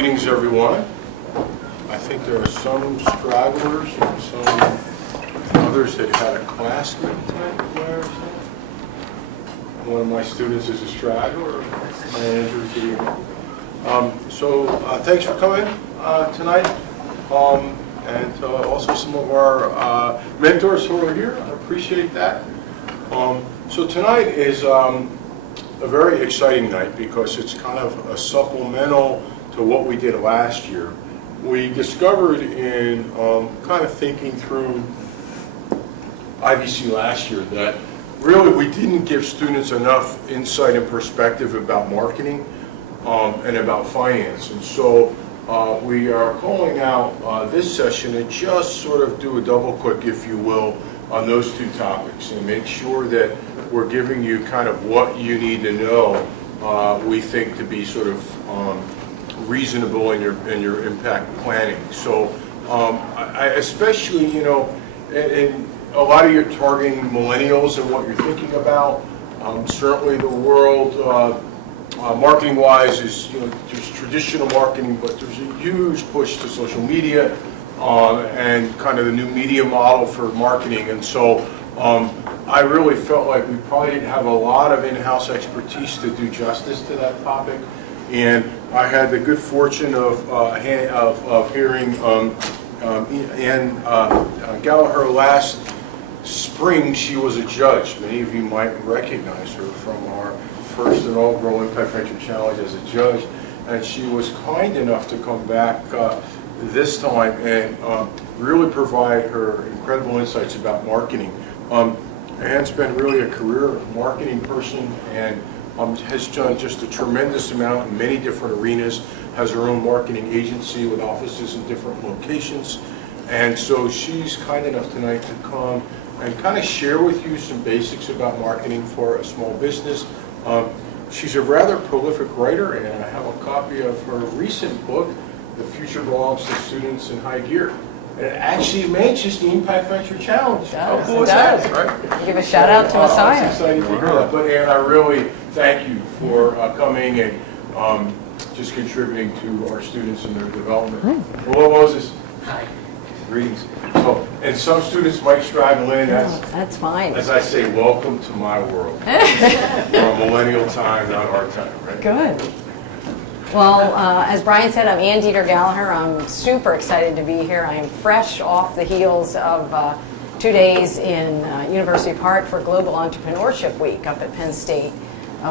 Greetings, everyone. I think there are some stragglers and some others that had a classmate tonight. One of my students is a straggler. Thanks for coming tonight. And also some of our mentors who are here. I appreciate that. So tonight is a very exciting night because it's kind of a supplemental to what we did last year. We discovered in kind of thinking through IVC last year that really we didn't give students enough insight and perspective about marketing and about finance. And so we are calling out this session to just sort of do a double click, if you will, on those two topics and make sure that we're giving you kind of what you need to know, we think, to be sort of reasonable in your impact planning. So I especially, you know, and a lot of you are targeting millennials and what you're thinking about. Certainly the world, marketing-wise, is, you know, there's traditional marketing, but there's a huge push to social media and kind of the new media model for marketing. And so I really felt like we probably didn't have a lot of in-house expertise to do justice to that topic. And I had the good fortune of hearing Ann Gallagher last spring. She was a judge. Many of you might recognize her from our first inaugural Impact Venture Challenge as a judge. And she was kind enough to come back this time and really provide her incredible insights about marketing. Ann's been really a career marketing person and has done just a tremendous amount in many different arenas, has her own marketing agency with offices in different locations. And so she's kind enough tonight to come and kind of share with you some basics about marketing for a small business. She's a rather prolific writer, and I have a copy of her recent book, The Future Belongs to Students in High Gear. And it actually mentions the Impact Venture Challenge. How cool is that, right? Give a shout out to Messiah. I'm excited to hear that. But Ann, I really thank you for coming and just contributing to our students and their development. Hello, Moses. Hi. Greetings. So, and some students might straggle in. That's fine. As I say, welcome to my world. We're a millennial time, not our time, right? Good. Well, as Brian said, I'm Ann Dieter Gallagher. I'm super excited to be here. I am fresh off the heels of 2 days in University Park for Global Entrepreneurship Week up at Penn State,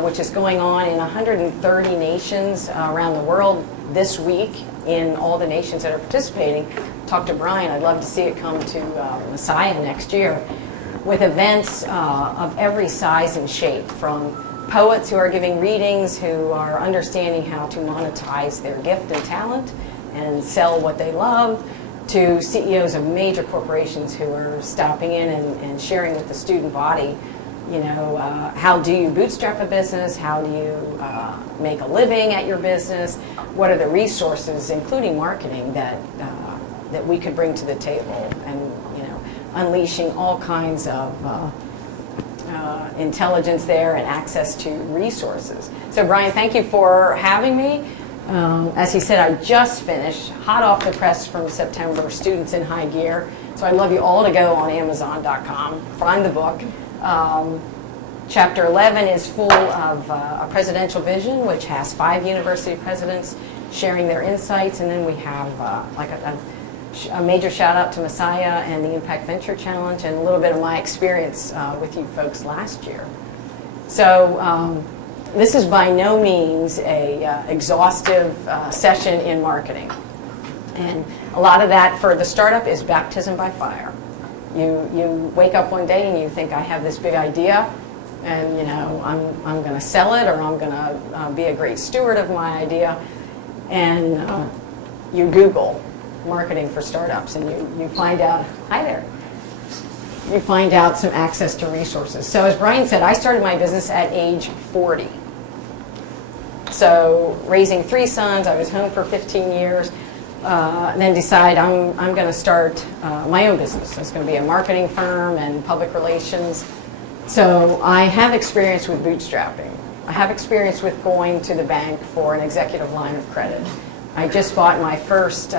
which is going on in 130 nations around the world this week in all the nations that are participating. Talk to Brian. I'd love to see it come to Messiah next year with events of every size and shape, from poets who are giving readings, who are understanding how to monetize their gift and talent and sell what they love, to CEOs of major corporations who are stopping in and sharing with the student body, you know, how do you bootstrap a business? How do you make a living at your business? What are the resources, including marketing, that we could bring to the table? And, you know, unleashing all kinds of intelligence there and access to resources. So Brian, thank you for having me. As he said, I just finished, hot off the press from September, Students in High Gear. So I'd love you all to go on Amazon.com, find the book. Chapter 11 is full of a presidential vision, which has 5 university presidents sharing their insights. And then we have like a major shout out to Messiah and the Impact Venture Challenge and a little bit of my experience with you folks last year. So this is by no means a exhaustive session in marketing. And a lot of that for the startup is baptism by fire. You wake up one day and you think, I have this big idea, and, you know, I'm going to sell it, or I'm going to be a great steward of my idea. And you Google marketing for startups, and you find out, hi there, you find out some access to resources. So as Brian said, I started my business at age 40. So raising 3 sons, I was home for 15 years, and then decide I'm going to start my own business. It's going to be a marketing firm and public relations. So I have experience with bootstrapping. I have experience with going to the bank for an executive line of credit. I just bought my first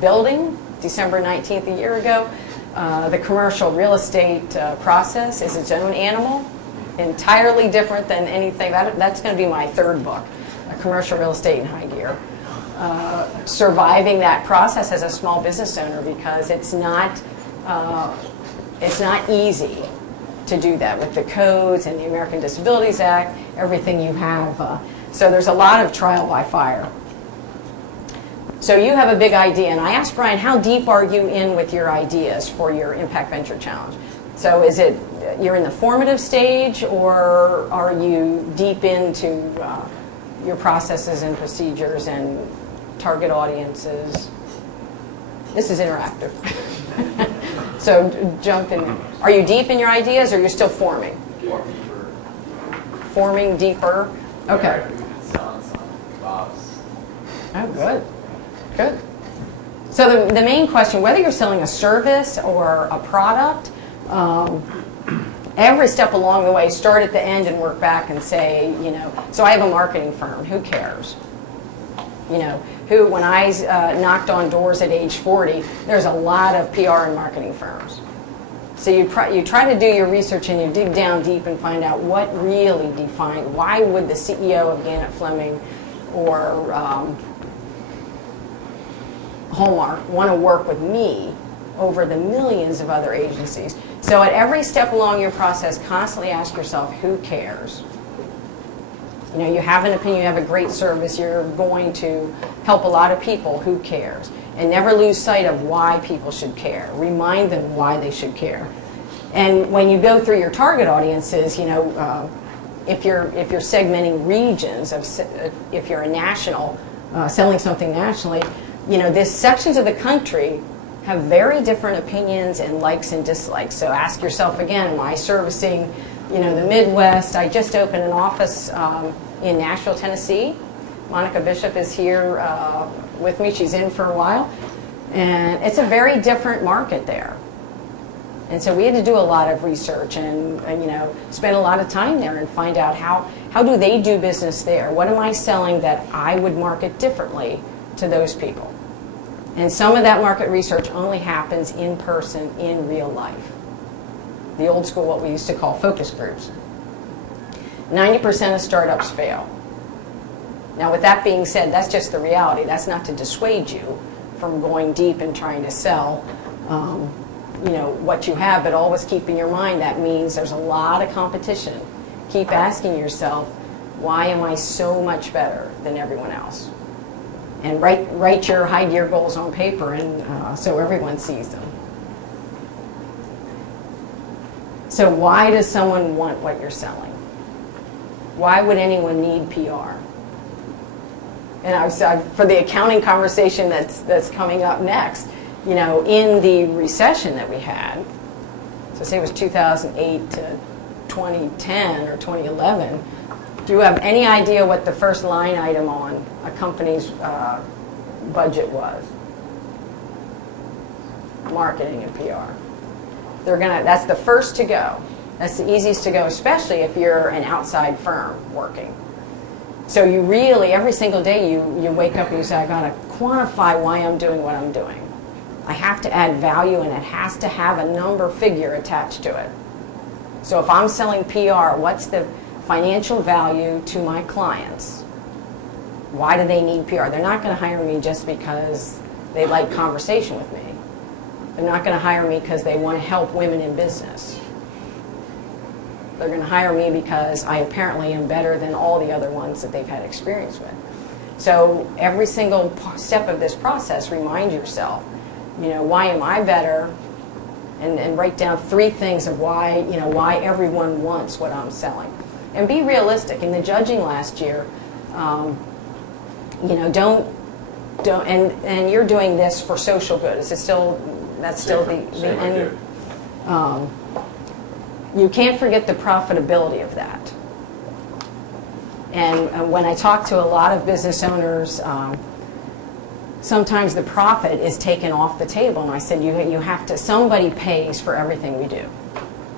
building, December 19th, a year ago. The commercial real estate process is its own animal, entirely different than anything. That's going to be my third book, Commercial Real Estate in High Gear. Surviving that process as a small business owner, because it's not easy to do that with the codes and the American Disabilities Act, everything you have. So there's a lot of trial by fire. So you have a big idea, and I asked Brian, how deep are you in with your ideas for your Impact Venture Challenge? So is it you're in the formative stage, or are you deep into your processes and procedures and target audiences? This is interactive. So jump in. Are you deep in your ideas, or you're still forming? Forming deeper? Okay. Oh, good. Good. So the main question, whether you're selling a service or a product, every step along the way, start at the end and work back and say, so I have a marketing firm, who cares? When I knocked on doors at age 40, there's a lot of PR and marketing firms. So you try to do your research and you dig down deep and find out what really defined, why would the CEO of Gannett Fleming or Hallmark want to work with me over the millions of other agencies. So at every step along your process, constantly ask yourself, who cares? You have an opinion, you have a great service, you're going to help a lot of people, who cares? And never lose sight of why people should care. Remind them why they should care. And when you go through your target audiences, if you're segmenting regions, if you're a national, selling something nationally, these sections of the country have very different opinions and likes and dislikes. So ask yourself again, am I servicing, the Midwest? I just opened an office in Nashville, Tennessee. Monica Bishop is here with me. She's in for a while. And it's a very different market there. And so we had to do a lot of research and spend a lot of time there and find out how do they do business there? What am I selling that I would market differently to those people? And some of that market research only happens in person, in real life. The old school, what we used to call focus groups. 90% of startups fail. Now, with that being said, that's just the reality. That's not to dissuade you from going deep and trying to sell, what you have, but always keep in your mind that means there's a lot of competition. Keep asking yourself, why am I so much better than everyone else? And write your high gear goals on paper, and so everyone sees them. So why does someone want what you're selling? Why would anyone need PR? And for the accounting conversation that's coming up next, in the recession that we had, so say it was 2008 to 2010 or 2011, do you have any idea what the first line item on a company's budget was? Marketing and PR. That's the first to go. That's the easiest to go, especially if you're an outside firm working. So you really, every single day you wake up and you say, I got to quantify why I'm doing what I'm doing. I have to add value, and it has to have a number figure attached to it. So if I'm selling PR, what's the financial value to my clients? Why do they need PR? They're not going to hire me just because they like conversation with me. They're not going to hire me because they want to help women in business. They're going to hire me because I apparently am better than all the other ones that they've had experience with. So every single step of this process, remind yourself, why am I better? And write down 3 things of why, why everyone wants what I'm selling. And be realistic. In the judging last year, don't, and you're doing this for social good. Is it still, that's still the end? You can't forget the profitability of that. And when I talk to a lot of business owners, sometimes the profit is taken off the table. And I said, you have to, somebody pays for everything we do.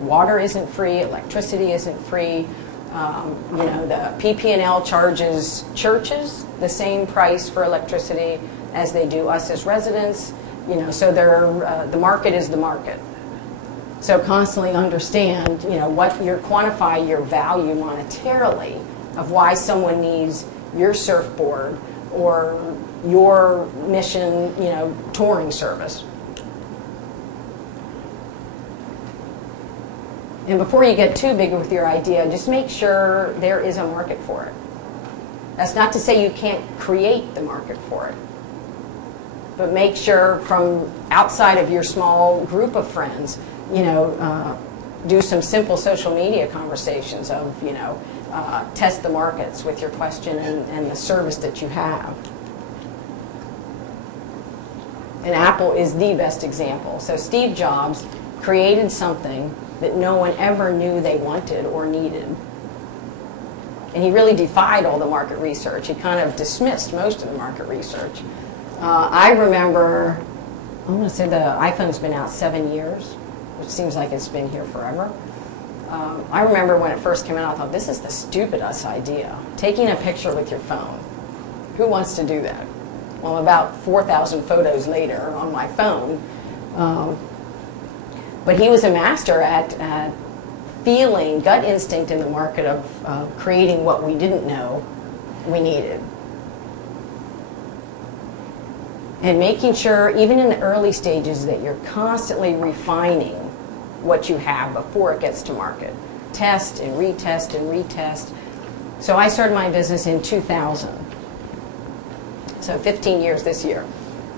Water isn't free, electricity isn't free, The PP&L charges churches the same price for electricity as they do us as residents. So the market is the market. So constantly understand, quantify your value monetarily of why someone needs your surfboard or your mission, touring service. And before you get too big with your idea, just make sure there is a market for it. That's not to say you can't create the market for it, but make sure from outside of your small group of friends, do some simple social media conversations of, test the markets with your question and the service that you have. And Apple is the best example. So Steve Jobs created something that no one ever knew they wanted or needed. And he really defied all the market research. He kind of dismissed most of the market research. I remember, I'm going to say the iPhone's been out 7 years, which seems like it's been here forever. I remember when it first came out, I thought, this is the stupidest idea. Taking a picture with your phone. Who wants to do that? Well, about 4,000 photos later on my phone. But he was a master at feeling gut instinct in the market of creating what we didn't know we needed. And making sure, even in the early stages, that you're constantly refining what you have before it gets to market. Test and retest and retest. So I started my business in 2000. So 15 years this year.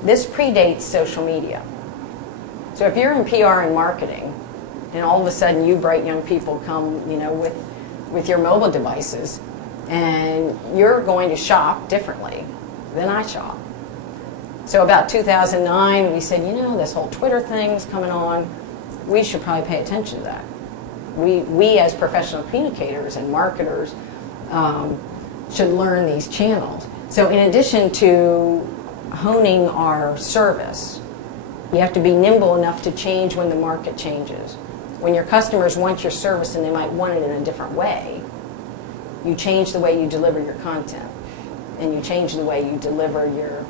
This predates social media. So if you're in PR and marketing, and all of a sudden you bright young people come, with your mobile devices, and you're going to shop differently than I shop. So about 2009, we said, this whole Twitter thing's coming on. We should probably pay attention to that. We as professional communicators and marketers should learn these channels. So in addition to honing our service, you have to be nimble enough to change when the market changes. When your customers want your service and they might want it in a different way, you change the way you deliver your content, and you change the way you deliver your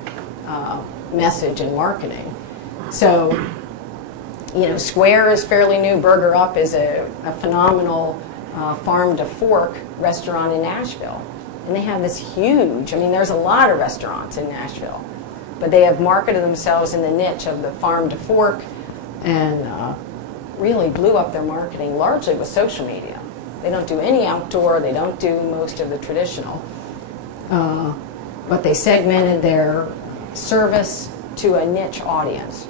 message and marketing. So, Square is fairly new. Burger Up is a phenomenal farm to fork restaurant in Nashville. And they have this huge, there's a lot of restaurants in Nashville, but they have marketed themselves in the niche of the farm to fork and really blew up their marketing largely with social media. They don't do any outdoor, they don't do most of the traditional, but they segmented their service to a niche audience.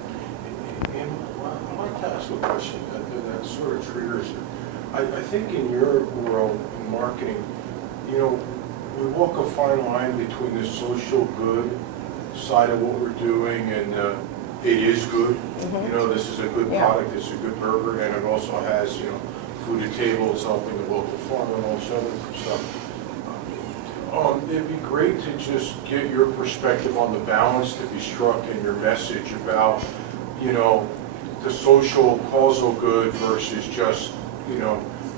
And I'd like to ask a question that sort of triggers it. I think in your world, in marketing, we walk a fine line between the social good side of what we're doing and it is good. Mm-hmm. This is a good product, this is a good burger, and it also has, food at table, it's helping the local farmer and all this other stuff. It'd be great to just get your perspective on the balance to be struck in your message about, the social causal good versus just,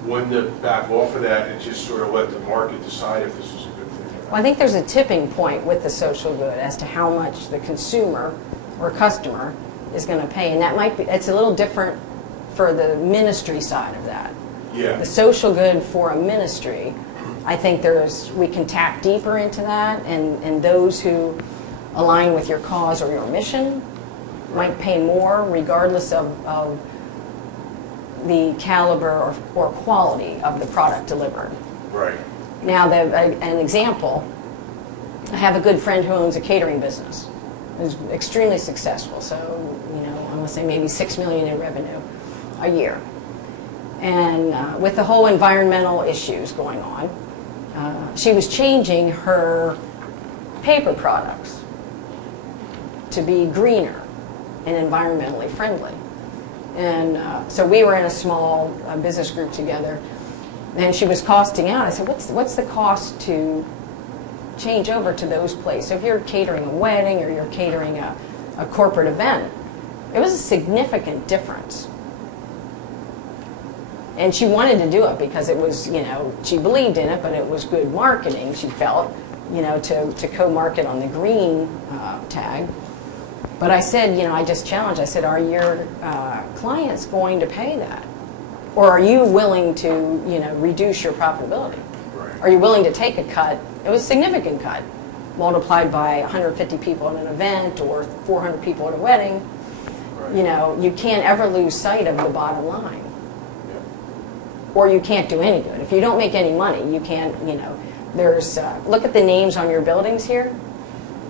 when to back off of that and just sort of let the market decide if this is a good thing. Well, I think there's a tipping point with the social good as to how much the consumer or customer is going to pay. And that might be, it's a little different for the ministry side of that. Yeah. The social good for a ministry, I think we can tap deeper into that, and those who align with your cause or your mission might pay more regardless of the caliber or quality of the product delivered. Right. Now, an example, I have a good friend who owns a catering business. Who's extremely successful, so, I'm going to say maybe $6 million in revenue a year. And with the whole environmental issues going on, she was changing her paper products to be greener and environmentally friendly. And so we were in a small business group together, and she was costing out. I said, what's the cost to change over to those places? So if you're catering a wedding or you're catering a corporate event, it was a significant difference. And she wanted to do it because it was, you know, she believed in it, but it was good marketing, she felt, you know, to co-market on the green tag. But I said, you know, I just challenged, I said, are your clients going to pay that? Or are you willing to, you know, reduce your profitability? Right. Are you willing to take a cut? It was a significant cut, multiplied by 150 people at an event or 400 people at a wedding. Right. You know, you can't ever lose sight of the bottom line. Yeah. Or you can't do any good. If you don't make any money, you can't, you know, there's, look at the names on your buildings here.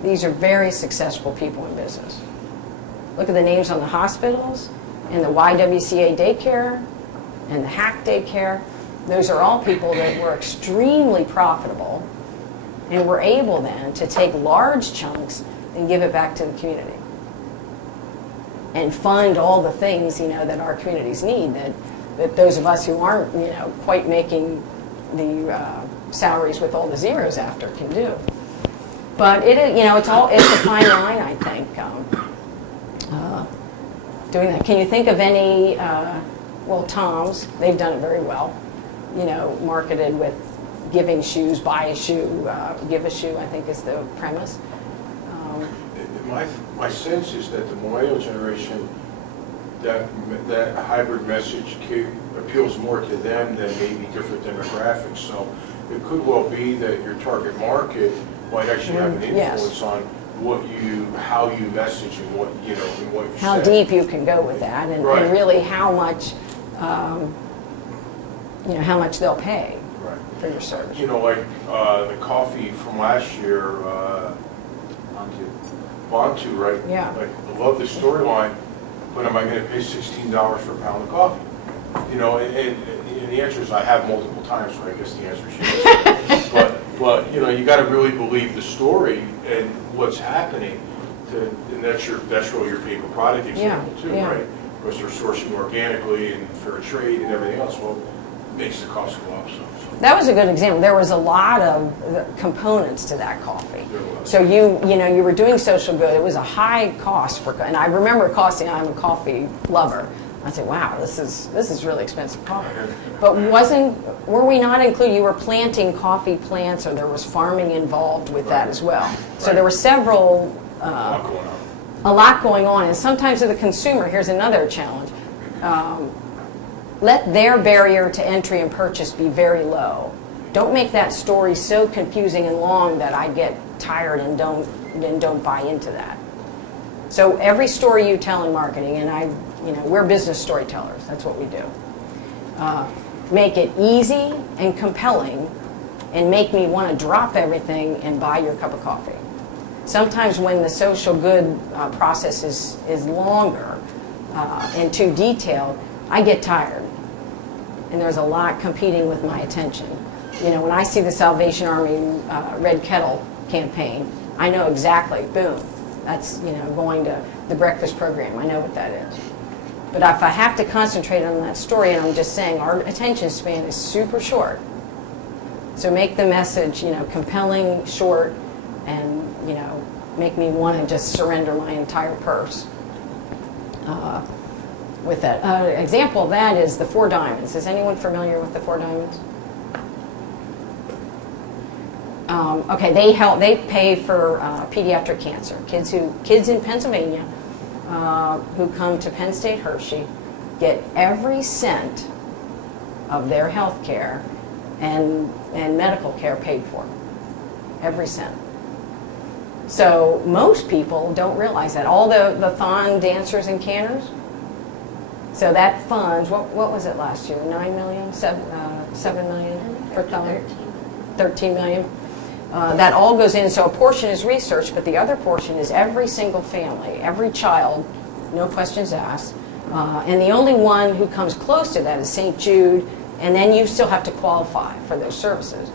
These are very successful people in business. Look at the names on the hospitals and the YWCA daycare and the Hack daycare. Those are all people that were extremely profitable and were able then to take large chunks and give it back to the community and fund all the things, you know, that our communities need, that those of us who aren't, you know, quite making the salaries with all the zeros after can do. But it, you know, it's a fine line, I think, doing that. Can you think of any, well, Tom's, they've done it very well, you know, marketed with giving shoes, buy a shoe, give a shoe, I think is the premise. My sense is that the millennial generation, that hybrid message appeals more to them than maybe different demographics. So it could well be that your target market might actually have an influence on how you message and what, you know, and what you how say. deep you can go with that, and, Right. and really how much, you know, how much they'll pay Right. for your service. You know, like the coffee from last year, Bantu, right? Yeah. Like, I love the storyline, but am I going to pay $16 for a pound of coffee? You know, and the answer is I have multiple times, so I guess the answer is yes. but you know, you got to really believe the story and what's happening, and that's really your paper product example too, yeah. right? Because they're sourcing organically and fair trade and everything else. Well, it makes the cost go up. So. That was a good example. There was a lot of components to that coffee. There was. So you were doing social good. It was a high cost for, and I remember costing. I'm a coffee lover. I said, wow, this is really expensive coffee. But were we not included? You were planting coffee plants, or there was farming involved with that as well. So there were several. A lot going on, and sometimes to the consumer, here's another challenge. Let their barrier to entry and purchase be very low. Don't make that story so confusing and long that I get tired and don't buy into that. So every story you tell in marketing, and we're business storytellers. That's what we do. Make it easy and compelling, and make me want to drop everything and buy your cup of coffee. Sometimes when the social good process is longer and too detailed, I get tired. And there's a lot competing with my attention. You know, when I see the Salvation Army Red Kettle campaign, I know exactly, boom, that's, you know, going to the breakfast program. I know what that is. But if I have to concentrate on that story, and I'm just saying our attention span is super short. So make the message, you know, compelling, short, and, you know, make me want to just surrender my entire purse. With that. Example of that is the Four Diamonds. Is anyone familiar with the Four Diamonds? Okay, they pay for pediatric cancer. Kids in Pennsylvania who come to Penn State Hershey get every cent of their health care and medical care paid for. Every cent. So most people don't realize that. All the thon dancers and canners. So that funds, what was it last year? 9 million, 7 million for thon? 13 million. That all goes in, so a portion is research, but the other portion is every single family, every child, no questions asked. And the only one who comes close to that is St. Jude, and then you still have to qualify for those services.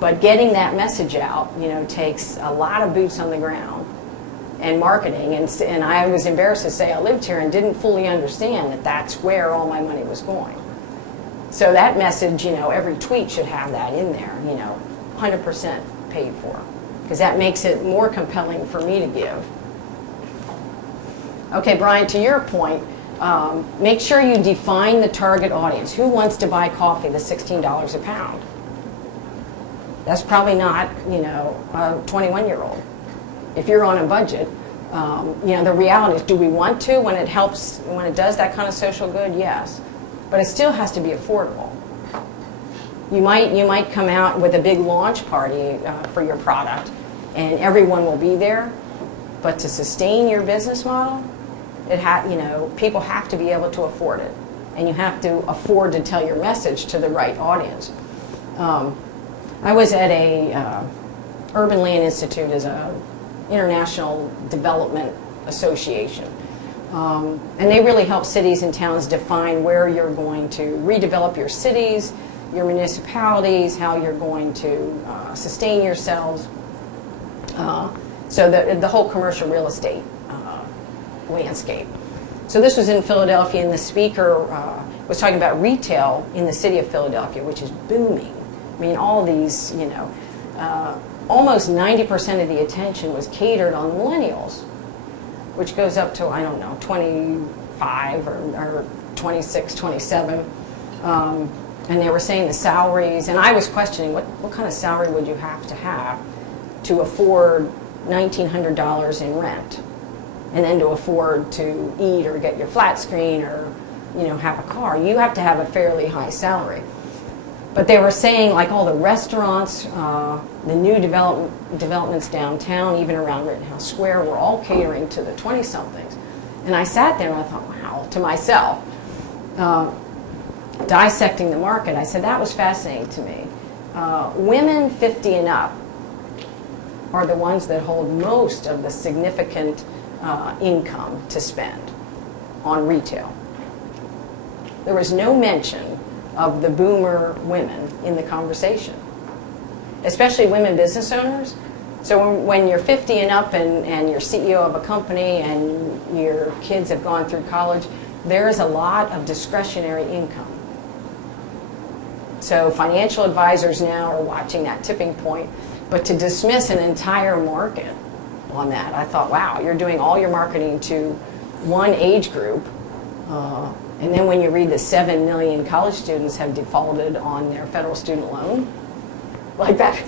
But getting that message out, you know, takes a lot of boots on the ground and marketing. And I was embarrassed to say I lived here and didn't fully understand that that's where all my money was going. So that message, you know, every tweet should have that in there, you know, 100% paid for, because that makes it more compelling for me to give. Okay, Brian, to your point, Make sure you define the target audience. Who wants to buy coffee that's $16 a pound? That's probably not, you know, a 21-year-old. If you're on a budget, you know, the reality is, do we want to when it helps, when it does that kind of social good? Yes. But it still has to be affordable. You might come out with a big launch party for your product, and everyone will be there. But to sustain your business model, you know, people have to be able to afford it, and you have to afford to tell your message to the right audience. I was at a Urban Land Institute as a international development association, and they really help cities and towns define where you're going to redevelop your cities, your municipalities, how you're going to sustain yourselves. So the whole commercial real estate landscape. So this was in Philadelphia, and the speaker was talking about retail in the city of Philadelphia, which is booming. I mean, all these, you know, almost 90% of the attention was catered on millennials, which goes up to, I don't know, 25 or 26, 27. And they were saying the salaries, and I was questioning what kind of salary would you have to afford $1,900 in rent, and then to afford to eat or get your flat screen or, you know, have a car. You have to have a fairly high salary. But they were saying, like, all the restaurants, the new developments downtown, even around Rittenhouse Square, were all catering to the 20-somethings. And I sat there and I thought, wow, to myself, dissecting the market, I said, that was fascinating to me. Women 50 and up are the ones that hold most of the significant income to spend on retail. There was no mention of the boomer women in the conversation, especially women business owners. So when you're 50 and up and you're CEO of a company and your kids have gone through college, there is a lot of discretionary income. So financial advisors now are watching that tipping point. But to dismiss an entire market on that, I thought, wow, you're doing all your marketing to one age group. And then when you read that 7 million college students have defaulted on their federal student loan, like that,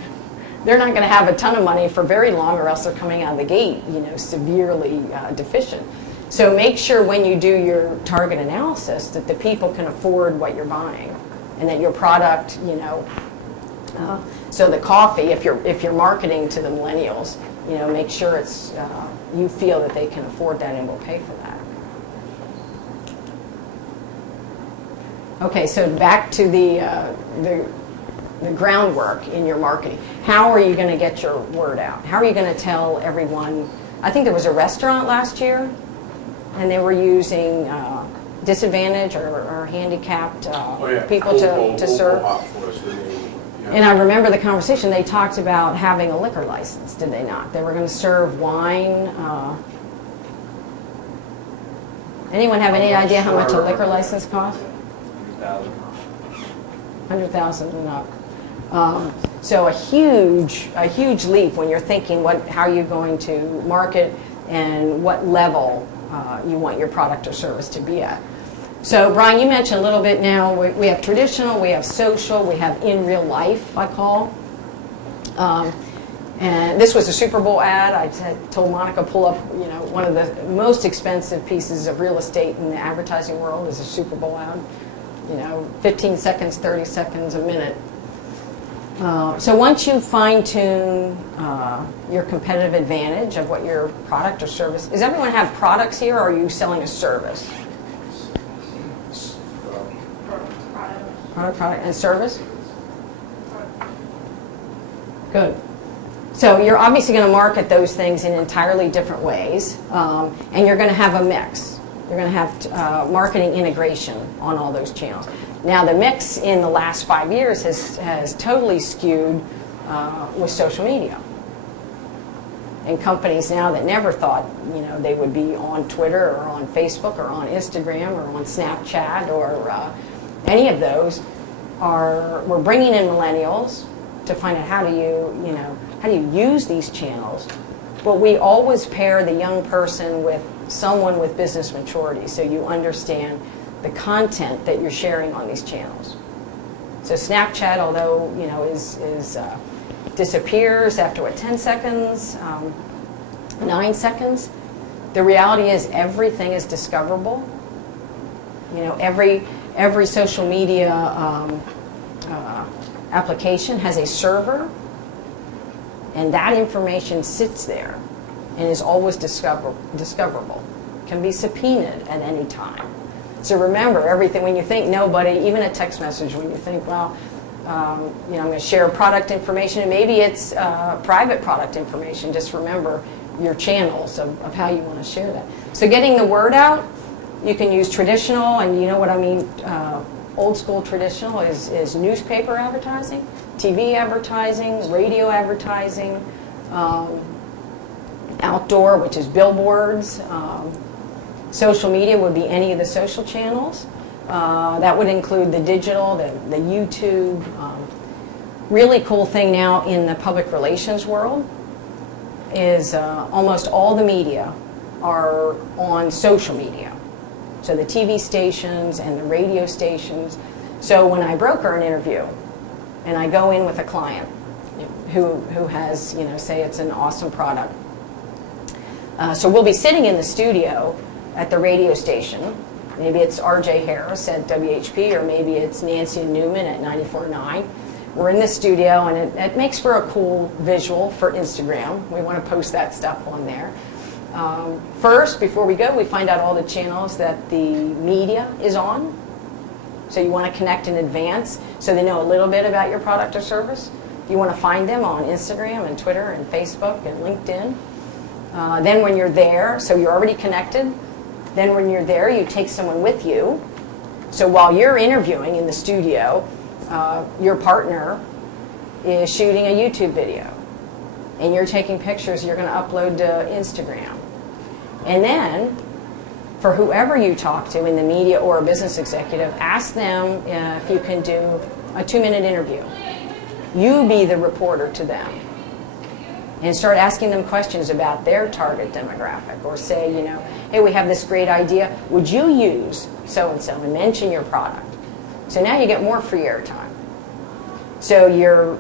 they're not going to have a ton of money for very long, or else they're coming out of the gate, you know, severely deficient. So make sure when you do your target analysis that the people can afford what you're buying, and that your product, you know, so the coffee, if you're marketing to the millennials, you know, make sure it's you feel that they can afford that and will pay for that. Okay, so back to the groundwork in your marketing. How are you going to get your word out? How are you going to tell everyone? I think there was a restaurant last year, and they were using disadvantaged or handicapped people to serve. And I remember the conversation, they talked about having a liquor license, did they not? They were going to serve wine. Anyone have any idea how much a liquor license costs? $100,000 and up. So a huge leap when you're thinking how you're going to market and what level you want your product or service to be at. So Brian, you mentioned a little bit now, we have traditional, we have social, we have in real life, I call. And this was a Super Bowl ad. I told Monica, pull up, you know, one of the most expensive pieces of real estate in the advertising world is a Super Bowl ad. You know, 15 seconds, 30 seconds, a minute. So once you fine-tune your competitive advantage of what your product or service, does everyone have products here, or are you selling a service? Product and service? Good. So you're obviously going to market those things in entirely different ways, and you're going to have a mix. You're going to have marketing integration on all those channels. Now the mix in the last 5 years has totally skewed with social media. And companies now that never thought, you know, they would be on Twitter or on Facebook or on Instagram or on Snapchat or any of those, we're bringing in millennials to find out how do you use these channels. But we always pair the young person with someone with business maturity, so you understand the content that you're sharing on these channels. So Snapchat, although disappears after 10 seconds, 9 seconds. The reality is everything is discoverable. Every social media application has a server, and that information sits there and is always discoverable. Can be subpoenaed at any time. So remember, everything, when you think nobody, even a text message, when you think, well, I'm going to share product information, and maybe it's private product information, just remember your channels of how you want to share that. So getting the word out, you can use traditional, and you know what I mean, old school traditional is newspaper advertising, TV advertising, radio advertising, outdoor, which is billboards. Social media would be any of the social channels. That would include the digital, the YouTube. Really cool thing now in the public relations world is almost all the media are on social media. So the TV stations and the radio stations. So when I broker an interview and I go in with a client who has, say it's an awesome product. So we'll be sitting in the studio at the radio station. Maybe it's R.J. Harris at WHP, or maybe it's Nancy and Newman at 94.9. We're in the studio, and it makes for a cool visual for Instagram. We want to post that stuff on there. First, before we go, we find out all the channels that the media is on. So you want to connect in advance so they know a little bit about your product or service. You want to find them on Instagram and Twitter and Facebook and LinkedIn. Then when you're there, so you're already connected, then when you're there, you take someone with you. So while you're interviewing in the studio, your partner is shooting a YouTube video. And you're taking pictures you're going to upload to Instagram. And then, for whoever you talk to in the media or a business executive, ask them if you can do a 2-minute interview. You be the reporter to them. And start asking them questions about their target demographic. Or say, hey, we have this great idea. Would you use so-and-so, and mention your product? So now you get more free airtime. So you're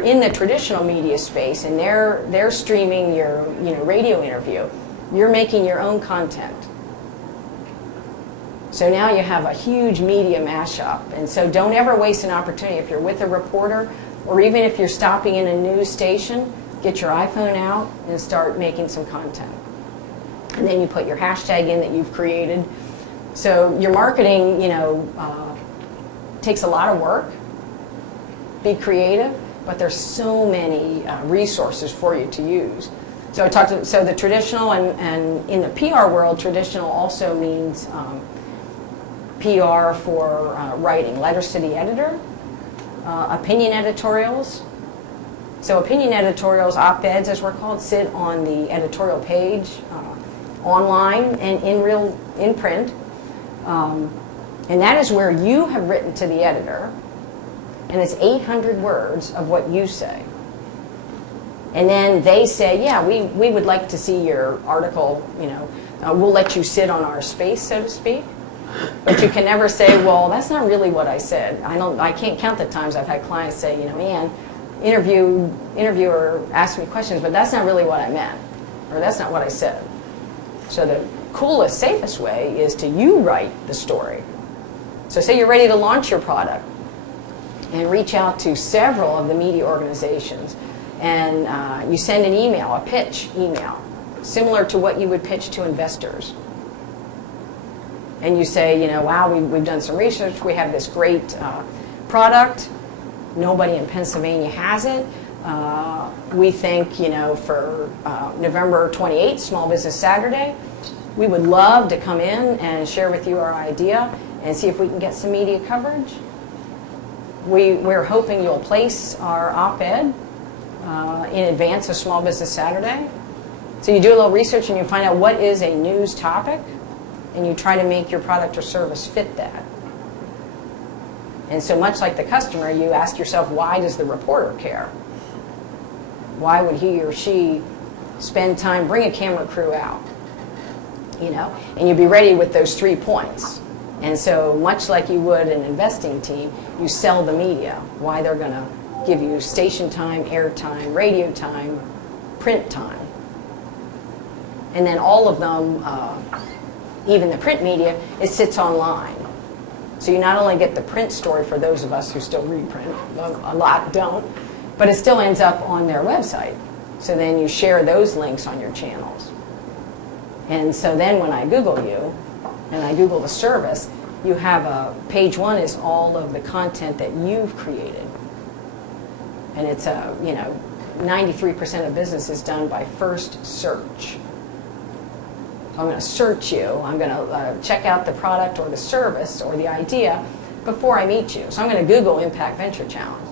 in the traditional media space, and they're streaming your radio interview. You're making your own content. So now you have a huge media mashup. And so don't ever waste an opportunity. If you're with a reporter, or even if you're stopping in a news station, get your iPhone out and start making some content. And then you put your hashtag in that you've created. So your marketing, takes a lot of work. Be creative, but there's so many resources for you to use. So so the traditional, and in the PR world, traditional also means PR for writing, letters to the editor, opinion editorials. So opinion editorials, op-eds as we're called, sit on the editorial page, online and in print. And that is where you have written to the editor, and it's 800 words of what you say. And then they say, yeah, we would like to see your article, we'll let you sit on our space, so to speak. But you can never say, well, that's not really what I said. I can't count the times I've had clients say, man, interviewer asked me questions, but that's not really what I meant, or that's not what I said. So the coolest, safest way is to you write the story. So say you're ready to launch your product, and reach out to several of the media organizations, and you send an email, a pitch email, similar to what you would pitch to investors. And you say, wow, we've done some research, we have this great product, nobody in Pennsylvania has it. We think, for November 28th, Small Business Saturday, we would love to come in and share with you our idea and see if we can get some media coverage. We're hoping you'll place our op-ed in advance of Small Business Saturday. So you do a little research and you find out what is a news topic, and you try to make your product or service fit that. And so much like the customer, you ask yourself, why does the reporter care? Why would he or she spend time, bring a camera crew out? and you'd be ready with those 3 points. And so much like you would an investing team, you sell the media, why they're going to give you station time, air time, radio time, print time. And then all of them, even the print media, it sits online. So you not only get the print story for those of us who still read print, a lot don't, but it still ends up on their website. So then you share those links on your channels. And so then when I Google you, and I Google the service, you have page 1 is all of the content that you've created. And it's 93% of business is done by first search. So I'm going to search you, I'm going to check out the product or the service or the idea before I meet you. So I'm going to Google Impact Venture Challenge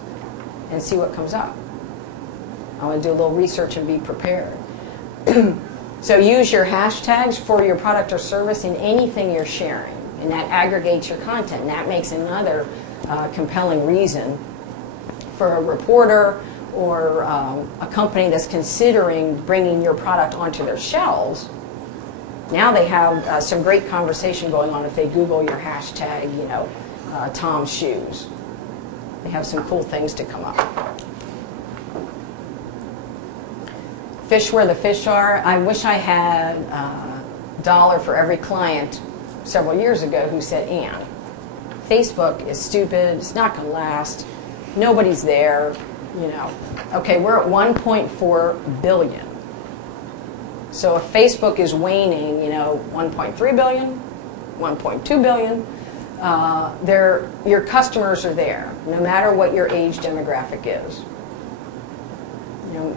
and see what comes up. I want to do a little research and be prepared. So use your hashtags for your product or service in anything you're sharing, and that aggregates your content, and that makes another compelling reason for a reporter or a company that's considering bringing your product onto their shelves. Now they have some great conversation going on if they Google your hashtag, Tom's shoes. They have some cool things to come up. Fish where the fish are. I wish I had a dollar for every client several years ago who said, Ann, Facebook is stupid, it's not going to last, nobody's there, Okay, we're at 1.4 billion. So if Facebook is waning, 1.3 billion, 1.2 billion, your customers are there, no matter what your age demographic is.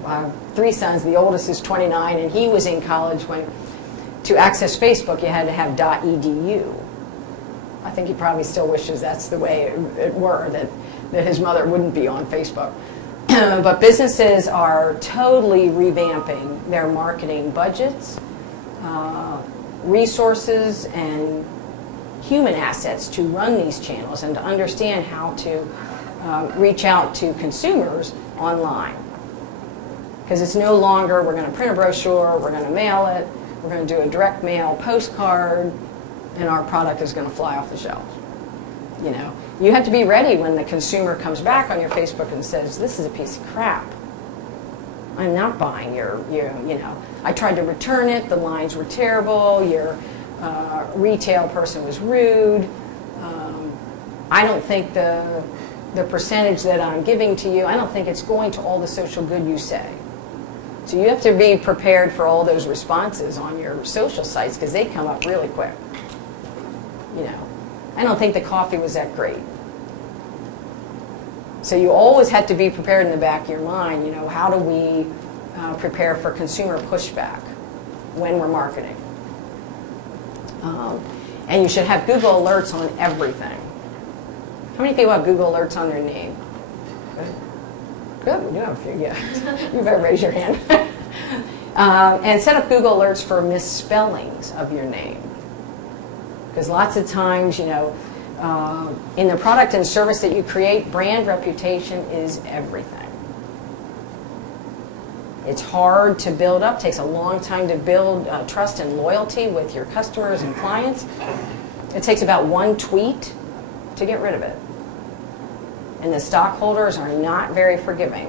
I have 3 sons, the oldest is 29, and he was in college when, to access Facebook, you had to have .edu. I think he probably still wishes that's the way it were, that his mother wouldn't be on Facebook. But businesses are totally revamping their marketing budgets, resources, and human assets to run these channels and to understand how to reach out to consumers online. Because it's no longer, we're going to print a brochure, we're going to mail it, we're going to do a direct mail postcard, and our product is going to fly off the shelves. You have to be ready when the consumer comes back on your Facebook and says, this is a piece of crap. I'm not buying your I tried to return it, the lines were terrible, your retail person was rude. I don't think the percentage that I'm giving to you, I don't think it's going to all the social good you say. So you have to be prepared for all those responses on your social sites because they come up really quick. I don't think the coffee was that great. So you always have to be prepared in the back of your mind, how do we prepare for consumer pushback when we're marketing? And you should have Google alerts on everything. How many people have Google alerts on their name? Good, we do have a few, yeah. You better raise your hand. And set up Google alerts for misspellings of your name. Because lots of times, in the product and service that you create, brand reputation is everything. It's hard to build up, takes a long time to build trust and loyalty with your customers and clients. It takes about 1 tweet to get rid of it. And the stockholders are not very forgiving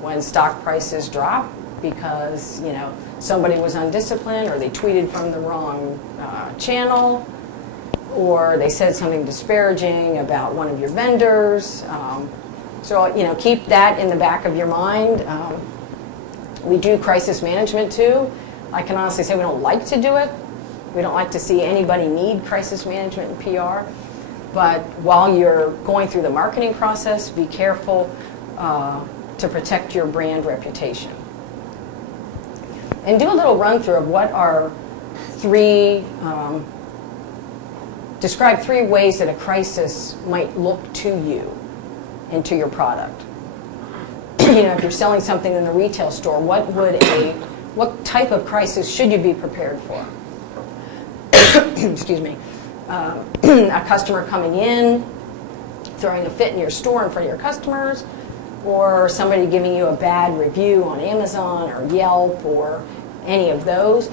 when stock prices drop because, somebody was undisciplined or they tweeted from the wrong channel or they said something disparaging about one of your vendors. So, keep that in the back of your mind. We do crisis management too. I can honestly say we don't like to do it. We don't like to see anybody need crisis management and PR. But while you're going through the marketing process, be careful to protect your brand reputation. And do a little run through of what are describe 3 ways that a crisis might look to you and to your product. If you're selling something in the retail store, what type of crisis should you be prepared for? Excuse me. A customer coming in, throwing a fit in your store in front of your customers, or somebody giving you a bad review on Amazon or Yelp, or any of those,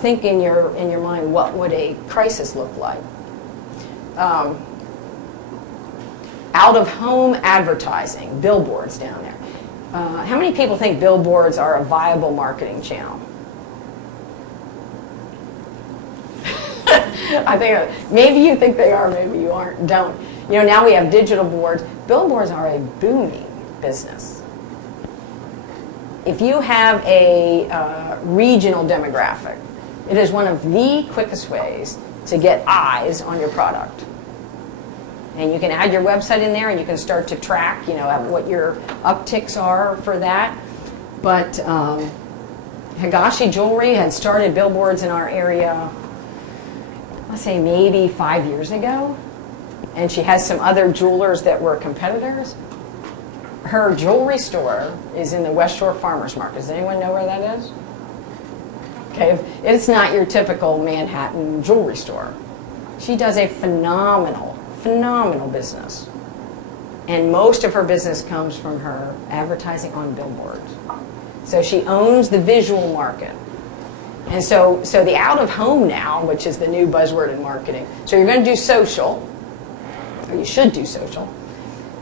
think in your mind, what would a crisis look like? Out-of-home advertising, billboards down there. How many people think billboards are a viable marketing channel? I think maybe you think they are, maybe you don't. You know, now we have digital boards. Billboards are a booming business. If you have a regional demographic, it is one of the quickest ways to get eyes on your product. And you can add your website in there, and you can start to track, you know, what your upticks are for that. But Higashi Jewelry had started billboards in our area, I'll say maybe 5 years ago. And she has some other jewelers that were competitors. Her jewelry store is in the West Shore Farmers Market. Does anyone know where that is? Okay, it's not your typical Manhattan jewelry store. She does a phenomenal business. And most of her business comes from her advertising on billboards. So she owns the visual market. And so the out-of-home now, which is the new buzzword in marketing, so you're going to do social, or you should do social,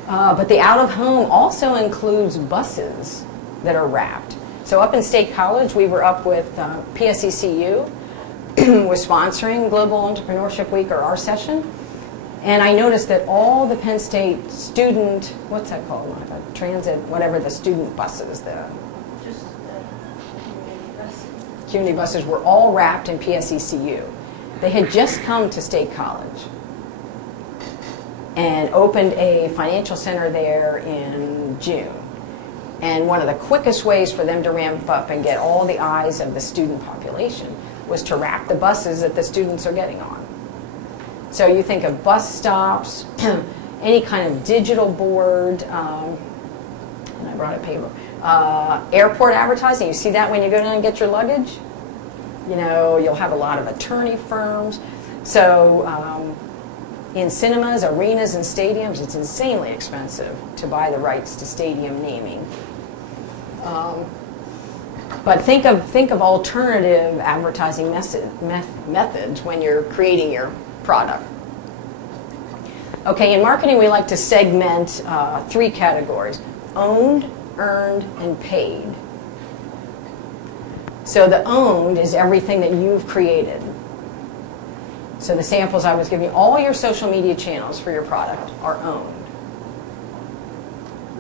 but the out-of-home also includes buses that are wrapped. So up in State College, we were up with PSECU, was sponsoring Global Entrepreneurship Week, or our session. And I noticed that all the Penn State student, what's that called, Monica? Transit, whatever the student buses, Just community buses. community buses were all wrapped in PSECU. They had just come to State College and opened a financial center there in June. And one of the quickest ways for them to ramp up and get all the eyes of the student population was to wrap the buses that the students are getting on. So you think of bus stops, any kind of digital board, and I brought a paper, airport advertising. You see that when you go down and get your luggage? You know, you'll have a lot of attorney firms. So in cinemas, arenas, and stadiums, it's insanely expensive to buy the rights to stadium naming. But think of alternative advertising methods when you're creating your product. Okay, in marketing we like to segment 3 categories: owned, earned, and paid. So the owned is everything that you've created. So the samples I was giving you, all your social media channels for your product are owned.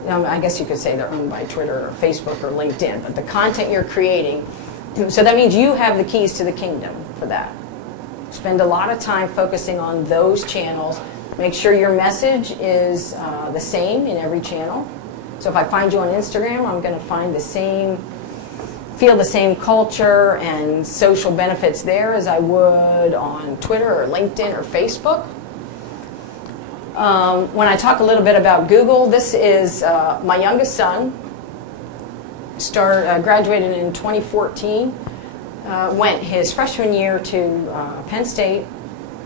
I guess you could say they're owned by Twitter or Facebook or LinkedIn, but the content you're creating, so that means you have the keys to the kingdom for that. Spend a lot of time focusing on those channels. Make sure your message is the same in every channel. So if I find you on Instagram, I'm going to find feel the same culture and social benefits there as I would on Twitter or LinkedIn or Facebook. When I talk a little bit about Google, this is my youngest son, graduated in 2014. Went his freshman year to Penn State,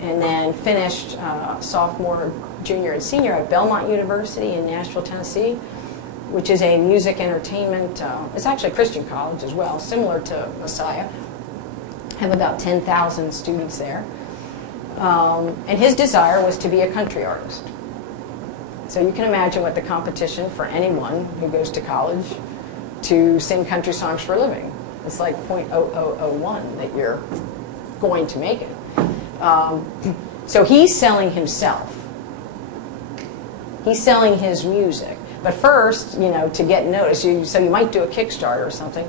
and then finished sophomore, junior, and senior at Belmont University in Nashville, Tennessee, which is a music entertainment, it's actually a Christian college as well, similar to Messiah. Have about 10,000 students there. And his desire was to be a country artist. So you can imagine what the competition for anyone who goes to college to sing country songs for a living. It's like 0.0001 that you're going to make it. So he's selling himself. He's selling his music. But first, you know, to get noticed, so you might do a Kickstarter or something.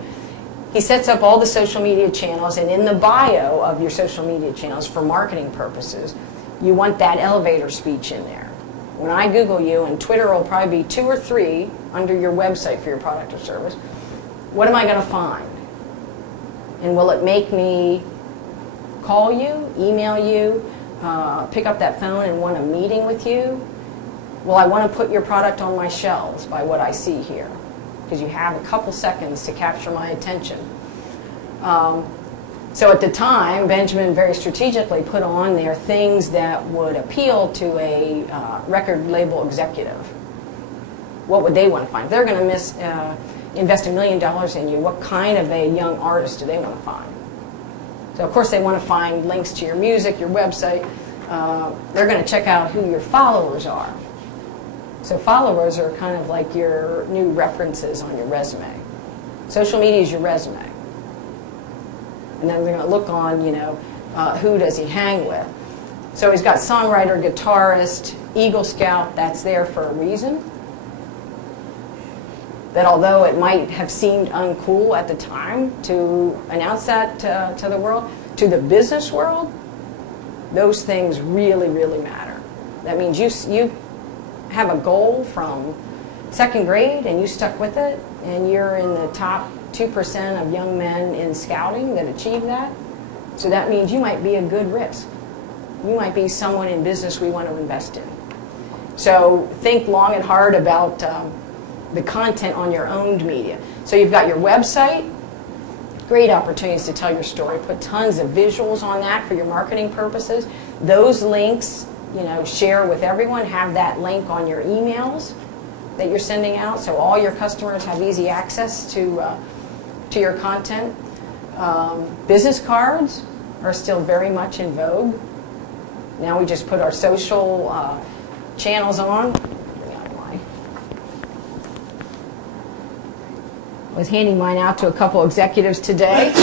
He sets up all the social media channels, and in the bio of your social media channels for marketing purposes, you want that elevator speech in there. When I Google you, and Twitter will probably be 2 or 3 under your website for your product or service, what am I going to find? And will it make me call you, email you, pick up that phone and want a meeting with you? Will I want to put your product on my shelves by what I see here? Because you have a couple seconds to capture my attention. So at the time, Benjamin very strategically put on there things that would appeal to a record label executive. What would they want to find? If they're going to invest $1 million in you, what kind of a young artist do they want to find? So of course they want to find links to your music, your website. They're going to check out who your followers are. So followers are kind of like your new references on your resume. Social media is your resume. And then they're going to look on, who does he hang with. So he's got songwriter, guitarist, Eagle Scout. That's there for a reason. That although it might have seemed uncool at the time to announce that to the world, to the business world, those things really, really matter. That means you have a goal from second grade and you stuck with it, and you're in the top 2% of young men in scouting that achieve that. So that means you might be a good risk. You might be someone in business we want to invest in. So think long and hard about the content on your owned media. So you've got your website, great opportunities to tell your story. Put tons of visuals on that for your marketing purposes. Those links, share with everyone. Have that link on your emails that you're sending out, so all your customers have easy access to your content. Business cards are still very much in vogue. Now we just put our social channels on. I was handing mine out to a couple executives today.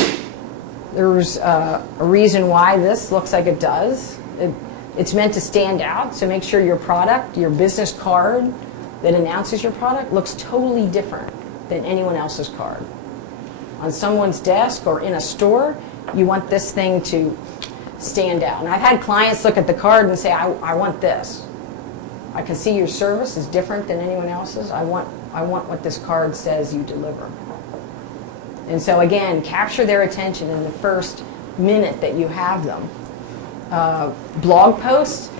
There's a reason why this looks like it does. It's meant to stand out, so make sure your product, your business card that announces your product, looks totally different than anyone else's card. On someone's desk or in a store, you want this thing to stand out. And I've had clients look at the card and say, I want this. I can see your service is different than anyone else's. I want what this card says you deliver. And so again, capture their attention in the first minute that you have them. Blog posts,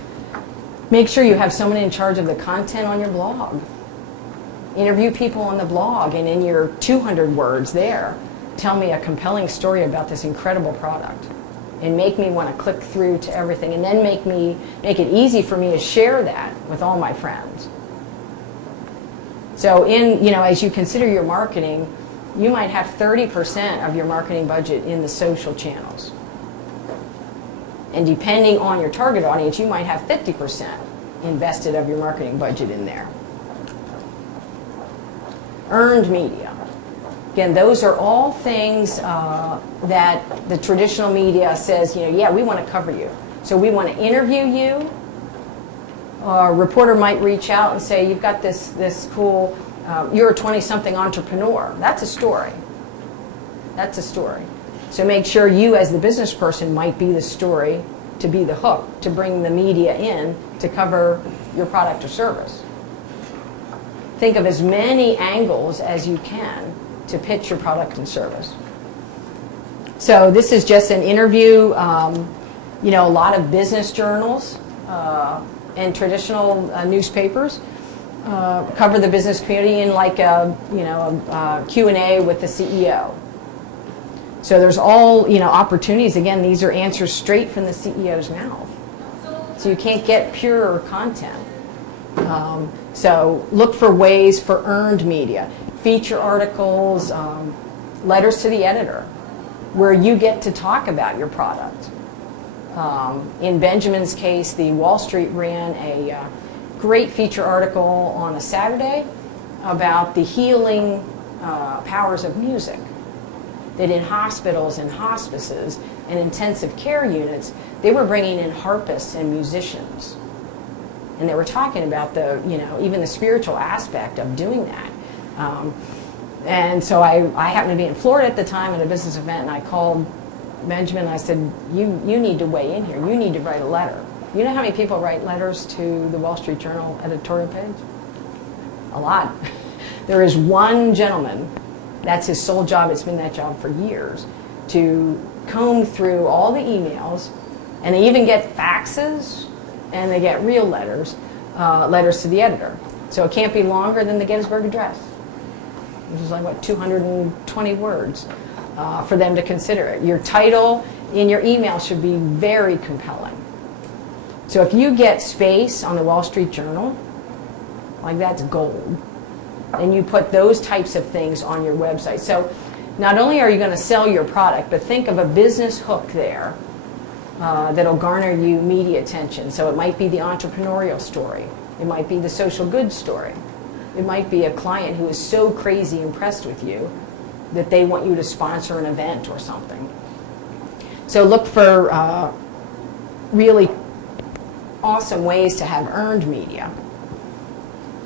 make sure you have someone in charge of the content on your blog. Interview people on the blog, and in your 200 words there, tell me a compelling story about this incredible product. And make me want to click through to everything, and then make it easy for me to share that with all my friends. So as you consider your marketing, you might have 30% of your marketing budget in the social channels. And depending on your target audience, you might have 50% invested of your marketing budget in there. Earned media. Again, those are all things that the traditional media says, yeah, we want to cover you. So we want to interview you. A reporter might reach out and say, you've got this cool, you're a 20-something entrepreneur. That's a story. That's a story. So make sure you, as the business person, might be the story, to be the hook, to bring the media in to cover your product or service. Think of as many angles as you can to pitch your product and service. So this is just an interview. A lot of business journals and traditional newspapers cover the business community in like a Q&A with the CEO. So there's all opportunities. Again, these are answers straight from the CEO's mouth. So you can't get pure content. So look for ways for earned media, feature articles, letters to the editor, where you get to talk about your product. In Benjamin's case, the Wall Street ran a great feature article on a Saturday about the healing powers of music. That in hospitals and hospices and intensive care units, they were bringing in harpists and musicians. And they were talking about even the spiritual aspect of doing that. And so I happened to be in Florida at the time at a business event, and I called Benjamin and I said, you need to weigh in here. You need to write a letter. You know how many people write letters to the Wall Street Journal editorial page? A lot. There is one gentleman, that's his sole job, it's been that job for years, to comb through all the emails, and they even get faxes, and they get real letters, letters to the editor. So it can't be longer than the Gettysburg Address, which is like, 220 words for them to consider it. Your title in your email should be very compelling. So if you get space on the Wall Street Journal, like that's gold. And you put those types of things on your website. So not only are you going to sell your product, but think of a business hook there that'll garner you media attention. So it might be the entrepreneurial story. It might be the social good story. It might be a client who is so crazy impressed with you that they want you to sponsor an event or something. So look for really awesome ways to have earned media.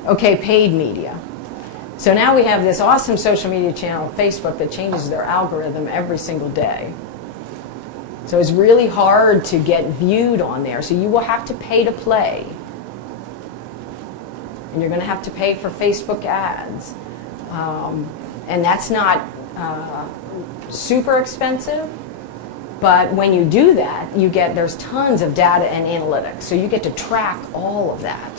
Okay, paid media. So now we have this awesome social media channel, Facebook, that changes their algorithm every single day. So it's really hard to get viewed on there. So you will have to pay to play. And you're going to have to pay for Facebook ads. And that's not super expensive. But when you do that, there's tons of data and analytics. So you get to track all of that.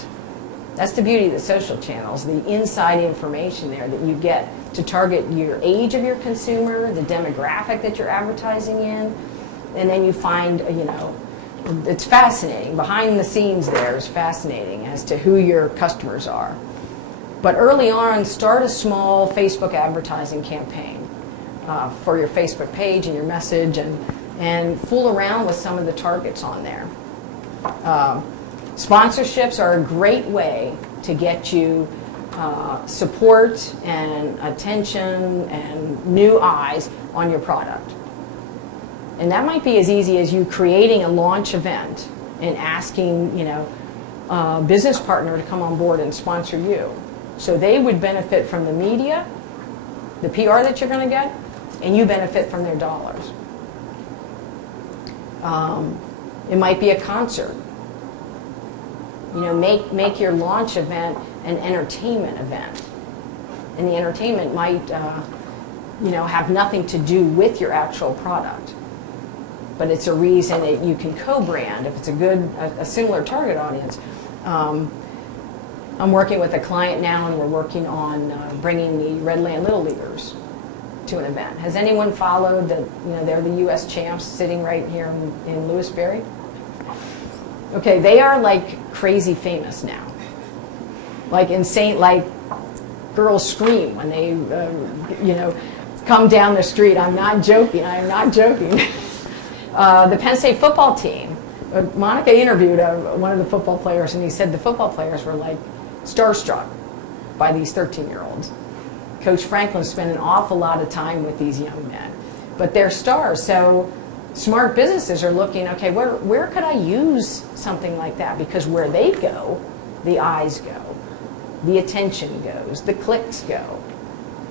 That's the beauty of the social channels, the inside information there that you get to target your age of your consumer, the demographic that you're advertising in, and then you find, it's fascinating. Behind the scenes there is fascinating as to who your customers are. But early on, start a small Facebook advertising campaign for your Facebook page and your message, and fool around with some of the targets on there. Sponsorships are a great way to get you support and attention and new eyes on your product. And that might be as easy as you creating a launch event and asking, a business partner to come on board and sponsor you. So they would benefit from the media, the PR that you're going to get, and you benefit from their dollars. It might be a concert. Make your launch event an entertainment event. And the entertainment might, have nothing to do with your actual product. But it's a reason that you can co-brand if it's a similar target audience. I'm working with a client now, and we're working on bringing the Redland Little Leaguers to an event. Has anyone followed they're the U.S. champs sitting right here in Lewisberry? Okay, they are like crazy famous now. Like insane, like girls scream when they, come down the street. I'm not joking, I'm not joking. The Penn State football team, Monica interviewed one of the football players, and he said the football players were like starstruck by these 13-year-olds. Coach Franklin spent an awful lot of time with these young men, but they're stars. So smart businesses are looking, okay, where could I use something like that? Because where they go, the eyes go, the attention goes, the clicks go.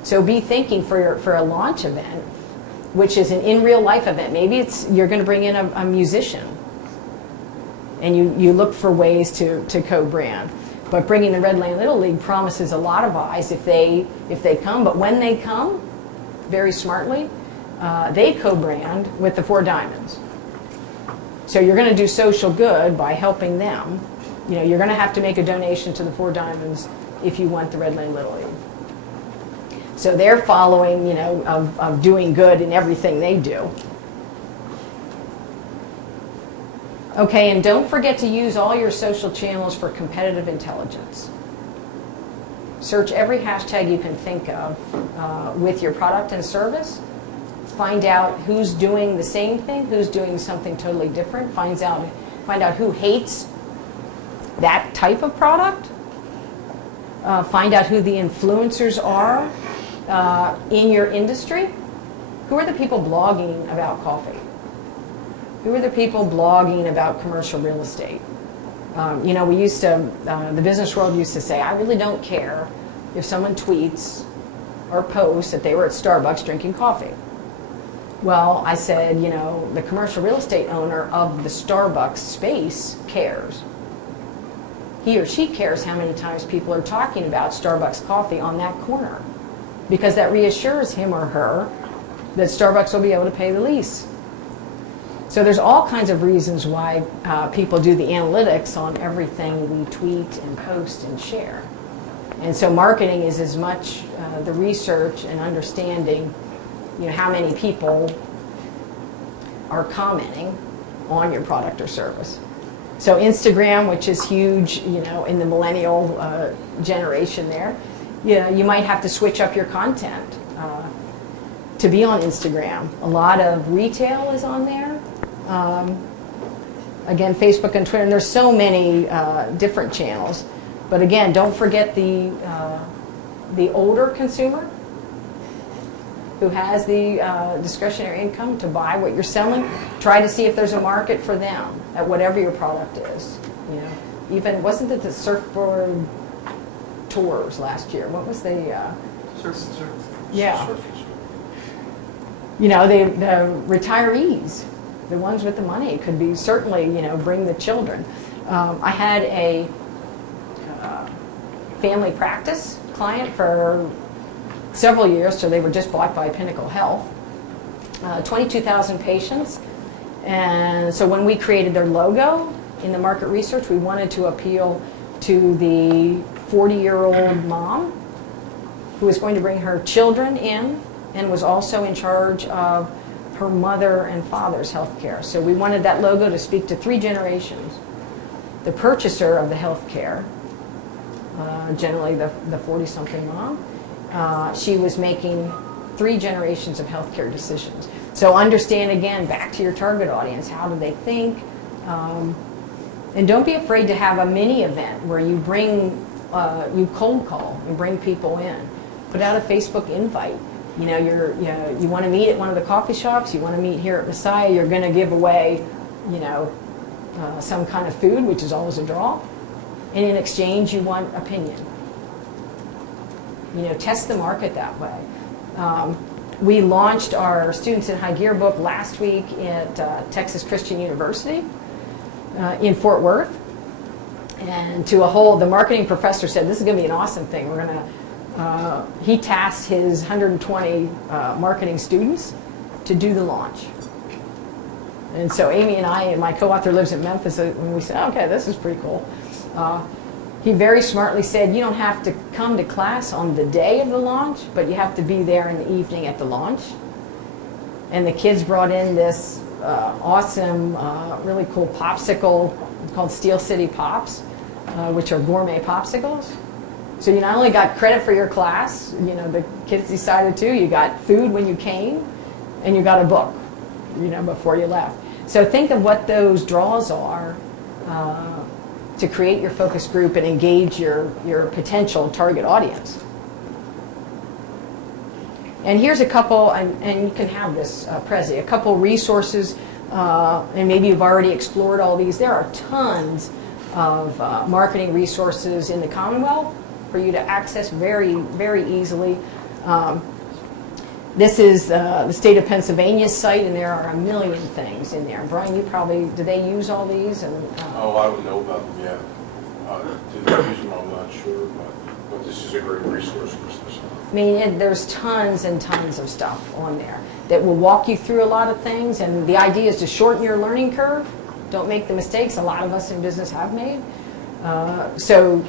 So be thinking for a launch event, which is an in real life event. Maybe you're going to bring in a musician, and you look for ways to co-brand. But bringing the Redland Little League promises a lot of eyes if they come. But when they come, very smartly, they co-brand with the Four Diamonds. So you're going to do social good by helping them. You're going to have to make a donation to the Four Diamonds if you want the Redland Little League. So they're following, of doing good in everything they do. Okay, and don't forget to use all your social channels for competitive intelligence. Search every hashtag you can think of with your product and service. Find out who's doing the same thing, who's doing something totally different. Find out who hates that type of product. Find out who the influencers are in your industry. Who are the people blogging about coffee? Who are the people blogging about commercial real estate? We used to, the business world used to say, I really don't care if someone tweets or posts that they were at Starbucks drinking coffee. Well, I said, the commercial real estate owner of the Starbucks space cares. He or she cares how many times people are talking about Starbucks coffee on that corner, because that reassures him or her that Starbucks will be able to pay the lease. So there's all kinds of reasons why people do the analytics on everything we tweet and post and share. And so marketing is as much the research and understanding, how many people are commenting on your product or service. So Instagram, which is huge, in the millennial generation there, Yeah, you might have to switch up your content to be on Instagram. A lot of retail is on there. Again, Facebook and Twitter, and there's so many different channels. But again, don't forget the older consumer who has the discretionary income to buy what you're selling. Try to see if there's a market for them at whatever your product is. You know, even wasn't it the surfboard tours last year? What was the yeah? You know, the retirees, the ones with the money, could be certainly, you know, bring the children. I had a family practice client for several years, so they were just bought by Pinnacle Health. 22,000 patients. And so when we created their logo in the market research, we wanted to appeal to the 40-year-old mom who was going to bring her children in and was also in charge of her mother and father's health care. So we wanted that logo to speak to 3 generations. The purchaser of the health care, generally the 40-something mom, she was making 3 generations of healthcare decisions. So understand, again, back to your target audience, how do they think? And don't be afraid to have a mini event where you bring, you cold call and bring people in. Put out a Facebook invite. You know, you want to meet at one of the coffee shops, you want to meet here at Messiah, you're going to give away, you know, some kind of food, which is always a draw. And in exchange, you want opinion. You know, test the market that way. We launched our Students in High Gear book last week at Texas Christian University in Fort Worth. And to a whole, the marketing professor said, this is going to be an awesome thing. We're going to, he tasked his 120 marketing students to do the launch. And so Amy and I, and my co-author lives in Memphis, and we said, okay, this is pretty cool. He very smartly said, you don't have to come to class on the day of the launch, but you have to be there in the evening at the launch. And the kids brought in this awesome, really cool popsicle called Steel City Pops, which are gourmet popsicles. So you not only got credit for your class, you know, the kids decided to, you got food when you came, and you got a book, you know, before you left. So think of what those draws are to create your focus group and engage your potential target audience. And here's a couple, and you can have this, Prezi, a couple resources, and maybe you've already explored all these. There are tons of marketing resources in the Commonwealth for you to access very, very easily. This is the state of Pennsylvania's site, and there are a million things in there. Brian, you probably, do they use all these? And, oh, I would know about them, yeah. Do they use them? I'm not sure, but this is a great resource for us. I mean, there's tons and tons of stuff on there that will walk you through a lot of things, and the idea is to shorten your learning curve. Don't make the mistakes a lot of us in business have made. So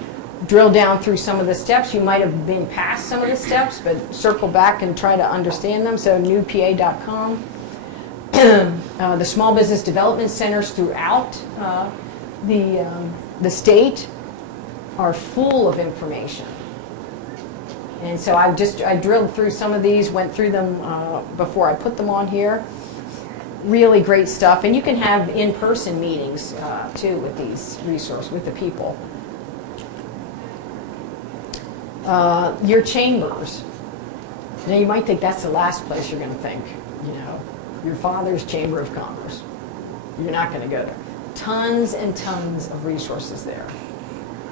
drill down through some of the steps. You might have been past some of the steps, but circle back and try to understand them. So newpa.com. The small business development centers throughout the state are full of information. And so I drilled through some of these, went through them before I put them on here. Really great stuff. And you can have in-person meetings too with these resources, with the people. Your chambers. Now you might think that's the last place you're going to think, you know, your father's Chamber of Commerce. You're not going to go there. Tons and tons of resources there.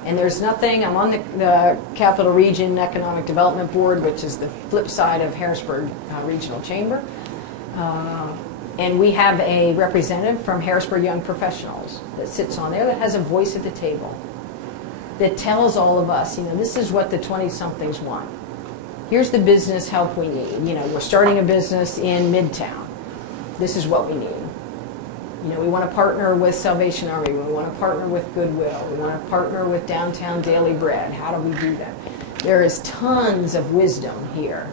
And there's nothing, I'm on the Capital Region Economic Development Board, which is the flip side of Harrisburg Regional Chamber. And we have a representative from Harrisburg Young Professionals that sits on there that has a voice at the table, that tells all of us, you know, this is what the 20-somethings want. Here's the business help we need. You know, we're starting a business in Midtown. This is what we need. You know, we want to partner with Salvation Army. We want to partner with Goodwill. We want to partner with Downtown Daily Bread. How do we do that? There is tons of wisdom here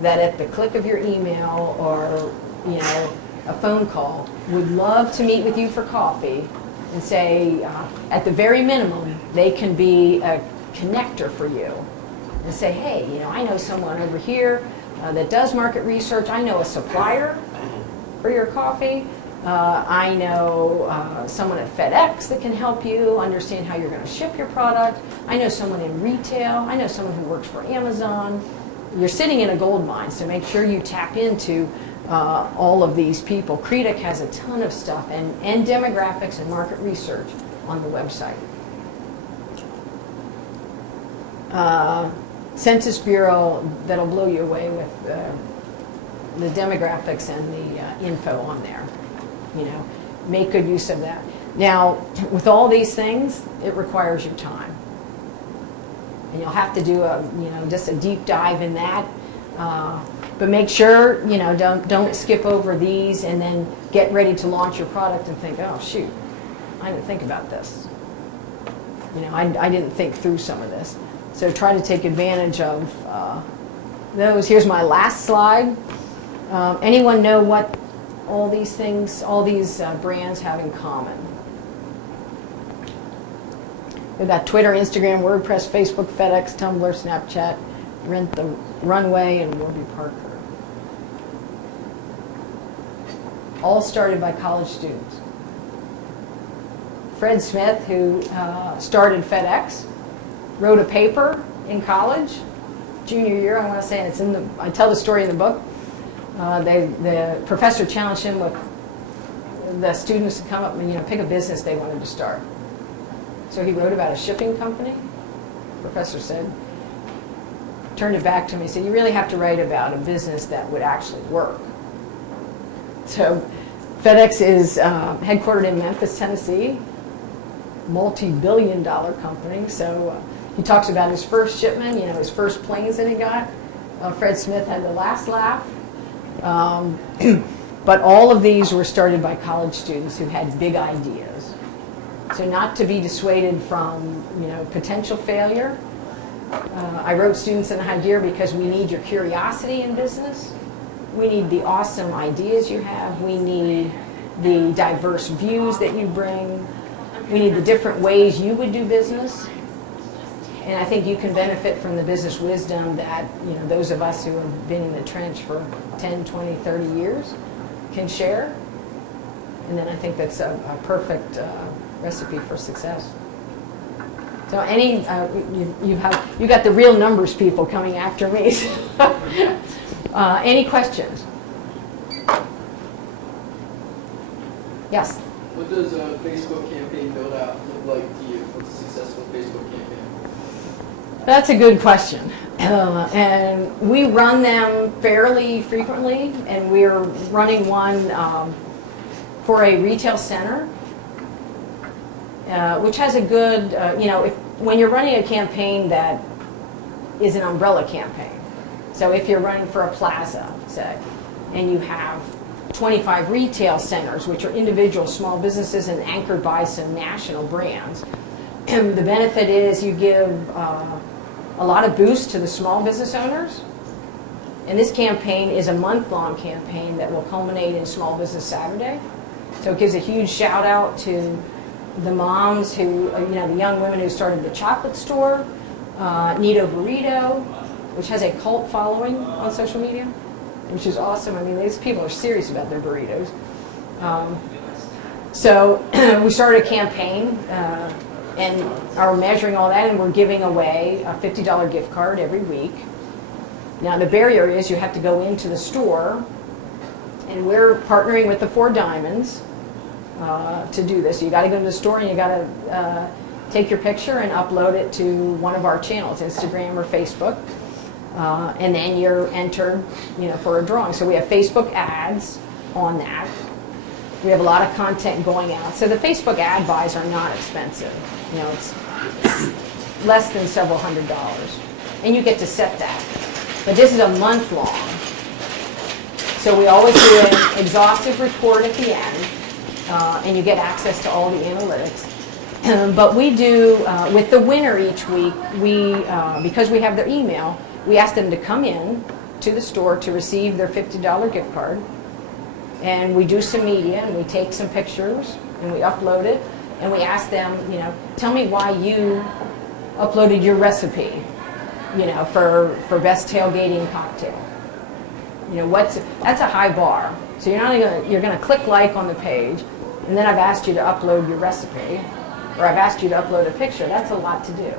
that at the click of your email or, you know, a phone call, would love to meet with you for coffee and say, at the very minimum, they can be a connector for you and say, hey, you know, I know someone over here that does market research. I know a supplier for your coffee. I know someone at FedEx that can help you understand how you're going to ship your product. I know someone in retail. I know someone who works for Amazon. You're sitting in a gold mine, so make sure you tap into all of these people. Cretic has a ton of stuff and demographics and market research on the website. Census Bureau, that'll blow you away with the demographics and the info on there. You know, make good use of that. Now, with all these things, it requires your time. And you'll have to do just a deep dive in that. But make sure, you know, don't skip over these and then get ready to launch your product and think, oh, shoot, I didn't think about this. You know, I didn't think through some of this. So try to take advantage of those. Here's my last slide. Anyone know what all these things, all these brands have in common? We've got Twitter, Instagram, WordPress, Facebook, FedEx, Tumblr, Snapchat, Rent the Runway, and Warby Parker. All started by college students. Fred Smith, who started FedEx, wrote a paper in college, junior year, I want to say, and it's in the, I tell the story in the book. The professor challenged him with the students to come up and, you know, pick a business they wanted to start. So he wrote about a shipping company. The professor said, turned it back to me, said, you really have to write about a business that would actually work. So FedEx is headquartered in Memphis, Tennessee, multi-billion-dollar company. So he talks about his first shipment, you know, his first planes that he got. Fred Smith had the last laugh. But all of these were started by college students who had big ideas. So not to be dissuaded from, you know, potential failure. I wrote Students in High Gear because we need your curiosity in business. We need the awesome ideas you have. We need the diverse views that you bring. We need the different ways you would do business. And I think you can benefit from the business wisdom that, you know, those of us who have been in the trench for 10, 20, 30 years can share. And then I think that's a perfect recipe for success. So you got the real numbers people coming after me. Any questions? Yes? What does a Facebook campaign build out look like to you? What's a successful Facebook campaign? That's a good question. And we run them fairly frequently, and we're running one for a retail center, which has a good, when you're running a campaign that is an umbrella campaign. So if you're running for a plaza, say, and you have 25 retail centers, which are individual small businesses and anchored by some national brands, the benefit is you give a lot of boost to the small business owners. And this campaign is a month-long campaign that will culminate in Small Business Saturday. So it gives a huge shout out to the moms who, the young women who started the chocolate store, Nido Burrito, which has a cult following on social media, which is awesome. I mean, these people are serious about their burritos. So we started a campaign and are measuring all that, and we're giving away a $50 gift card every week. Now, the barrier is you have to go into the store, and we're partnering with the Four Diamonds to do this. You got to go to the store and you got to take your picture and upload it to one of our channels, Instagram or Facebook, and then you're entered, for a drawing. So we have Facebook ads on that. We have a lot of content going out. So the Facebook ad buys are not expensive. It's less than several $100s, and you get to set that. But this is a month long. So we always do an exhaustive report at the end, and you get access to all the analytics. But we do, with the winner each week, because we have their email, we ask them to come in to the store to receive their $50 gift card. And we do some media, and we take some pictures, and we upload it, and we ask them, tell me why you uploaded your recipe. you know, for best tailgating cocktail. You know, that's a high bar. So you're gonna click like on the page, and then I've asked you to upload your recipe, or I've asked you to upload a picture. That's a lot to do.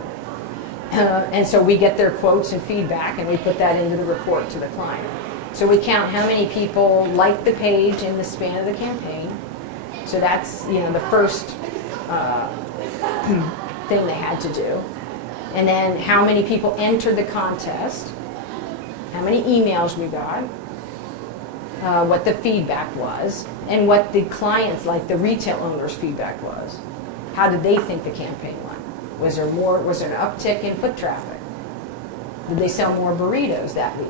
And so we get their quotes and feedback, and we put that into the report to the client. So we count how many people liked the page in the span of the campaign. So that's, you know, the first thing they had to do. And then how many people entered the contest, how many emails we got, what the feedback was, and what the clients, like the retail owners' feedback was. How did they think the campaign went? Was there an uptick in foot traffic? Did they sell more burritos that week?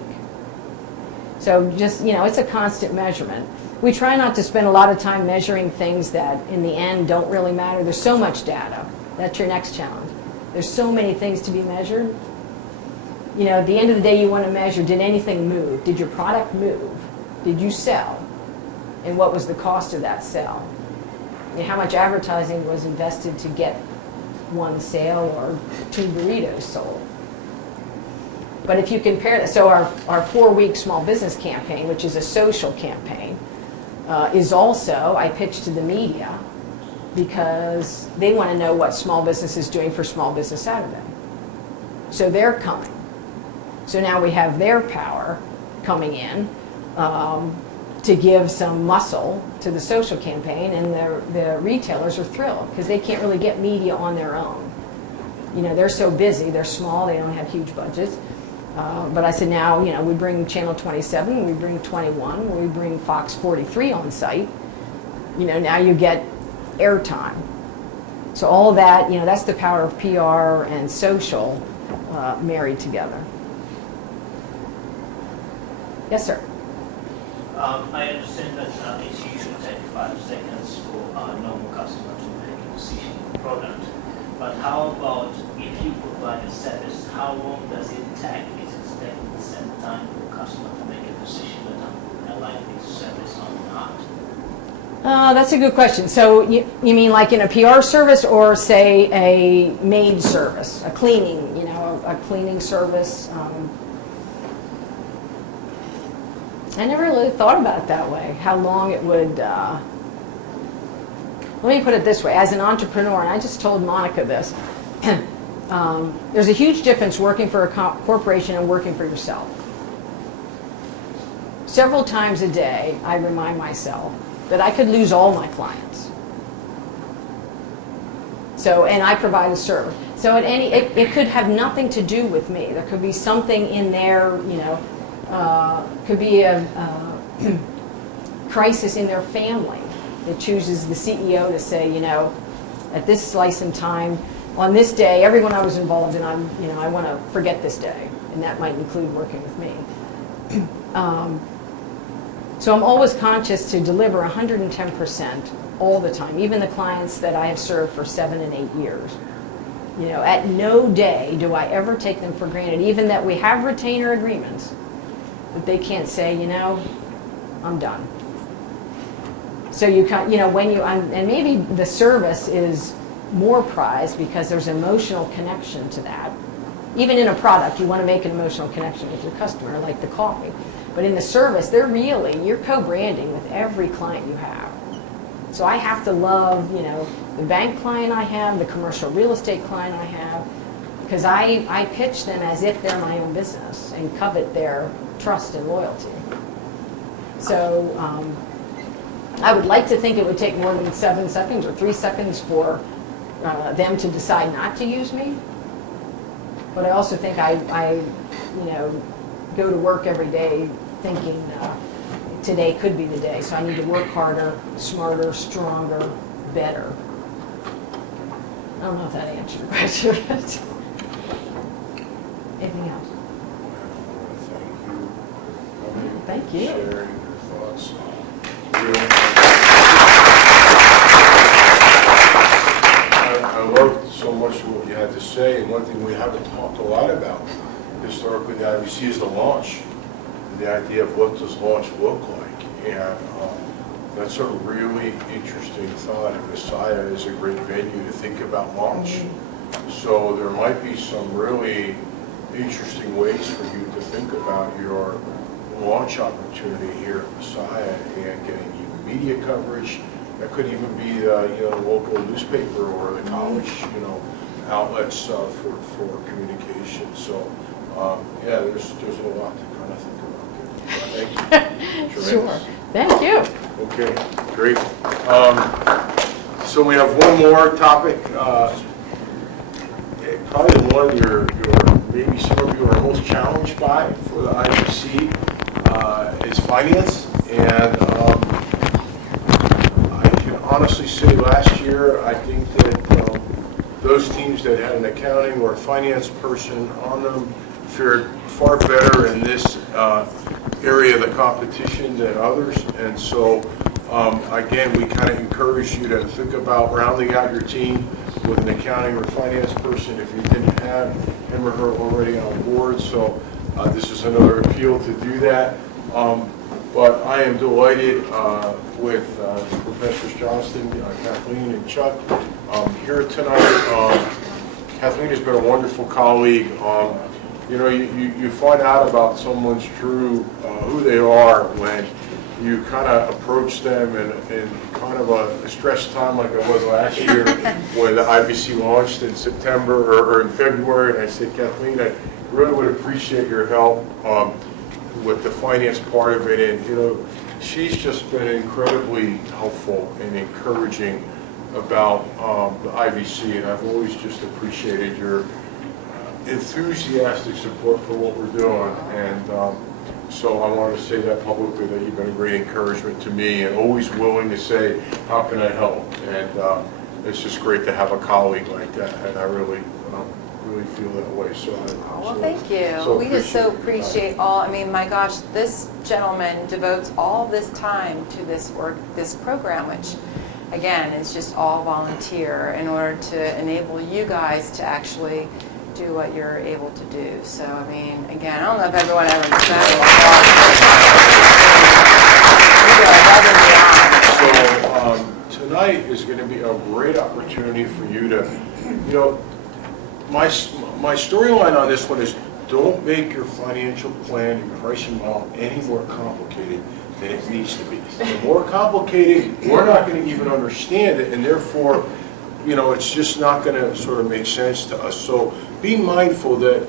So just, you know, it's a constant measurement. We try not to spend a lot of time measuring things that in the end don't really matter. There's so much data. That's your next challenge. There's so many things to be measured. You know, at the end of the day, you want to measure, did anything move? Did your product move? Did you sell? And what was the cost of that sell? You know, how much advertising was invested to get one sale or 2 burritos sold? But if you compare that, so our 4-week small business campaign, which is a social campaign, is also, I pitch to the media because they want to know what small business is doing for Small Business Saturday. So they're coming. So now we have their power coming in to give some muscle to the social campaign, and the retailers are thrilled because they can't really get media on their own. You know, they're so busy, they're small, they don't have huge budgets. But I said now, you know, we bring Channel 27, we bring 21, we bring Fox 43 on site. You know, now you get airtime. So all that, you know, that's the power of PR and social married together. Yes, sir. I understand that it usually takes 5 seconds for a normal customer to make a decision on the product. But how about if you provide a service, how long does it take? Is it taking the same time for a customer to make a decision that I like this service or not? That's a good question. So you mean like in a PR service or say a maid service, a cleaning, you know, a cleaning service? I never really thought about it that way, how long it would, let me put it this way, as an entrepreneur, and I just told Monica this, there's a huge difference working for a corporation and working for yourself. Several times a day, I remind myself that I could lose all my clients. So, and I provide a service. So it could have nothing to do with me. There could be something in there, you know, could be a crisis in their family that chooses the CEO to say, you know, at this slice in time, on this day, everyone I was involved in, you know, I want to forget this day, and that might include working with me. So I'm always conscious to deliver 110% all the time, even the clients that I have served for 7 and 8 years. You know, at no day do I ever take them for granted, even that we have retainer agreements, that they can't say, you know, I'm done. So you know, when you, and maybe the service is more prized because there's emotional connection to that. Even in a product, you want to make an emotional connection with your customer, like the coffee. But in the service, you're co-branding with every client you have. So I have to love, you know, the bank client I have, the commercial real estate client I have, because I pitch them as if they're my own business and covet their trust and loyalty. So I would like to think it would take more than 7 seconds or 3 seconds for them to decide not to use me. But I also think I you know, go to work every day thinking today could be the day. So I need to work harder, smarter, stronger, better. I don't know if that answered your question. Anything else? Thank you. Sharing your thoughts. I loved so much of what you had to say, and one thing we haven't talked a lot about historically in the IVC is the launch, and the idea of what does launch look like, and that's a really interesting thought, and Messiah is a great venue to think about launch. So there might be some really interesting ways for you to think about your launch opportunity here at Messiah and getting even media coverage. That could even be the local newspaper or the college outlets for communication. So yeah, there's a lot to kind of think about there. Thank you. Sure. Thank you. Okay, great. So we have one more topic. Probably the one maybe some of you are most challenged by for the IVC is finance. And I can honestly say last year, I think that those teams that had an accounting or a finance person on them fared far better in this area of the competition than others. And so, again, we kind of encourage you to think about rounding out your team with an accounting or finance person if you didn't have him or her already on board. So this is another appeal to do that. But I am delighted with Professors Johnston, Kathleen, and Chuck here tonight. Kathleen has been a wonderful colleague. You find out about someone's true who they are when you kind of approach them in kind of a stressed time like it was last year when the IVC launched in September or in February. And I said, Kathleen, I really would appreciate your help with the finance part of it. And she's just been incredibly helpful and encouraging about the IVC, and I've always just appreciated your enthusiastic support for what we're doing. And so I wanted to say that publicly, that you've been a great encouragement to me and always willing to say, how can I help? And it's just great to have a colleague like that, and I really feel that way. So Thank you. So we just so appreciate all, I mean, my gosh, this gentleman devotes all this time to this work, this program, which again is just all volunteer in order to enable you guys to actually do what you're able to do. So, I mean, again, I don't know if everyone ever understands So tonight is going to be a great opportunity for you to, my storyline on this one is don't make your financial plan, your pricing model any more complicated than it needs to be. The more complicated, we're not going to even understand it, and therefore, it's just not going to sort of make sense to us. So be mindful that,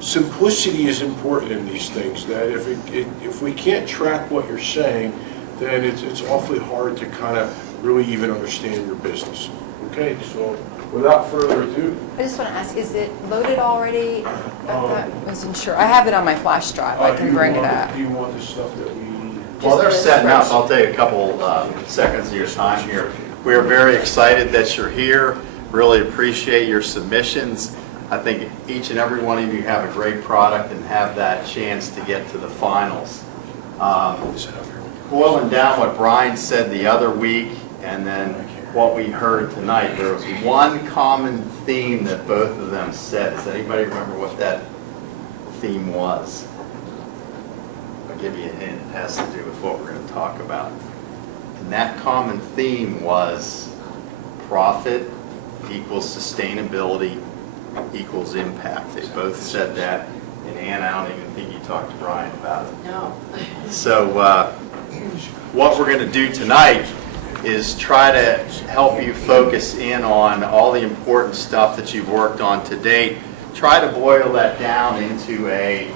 simplicity is important in these things, that if we can't track what you're saying, then it's awfully hard to kind of really even understand your business. Okay, so without further ado. I just want to ask, is it loaded already? I wasn't sure. I have it on my flash drive. I can bring it up. Do you want the stuff that we need? While they're setting up, I'll take a couple seconds of your time here. We are very excited that you're here. Really appreciate your submissions. I think each and every one of you have a great product and have that chance to get to the finals. Boiling down what Brian said the other week and then what we heard tonight, there was one common theme that both of them said. Does anybody remember what that theme was? I'll give you a hint. It has to do with what we're going to talk about. And that common theme was profit equals sustainability equals impact. They both said that, and Ann, I don't even think you talked to Brian about it. No. So what we're going to do tonight is try to help you focus in on all the important stuff that you've worked on to date. Try to boil that down into a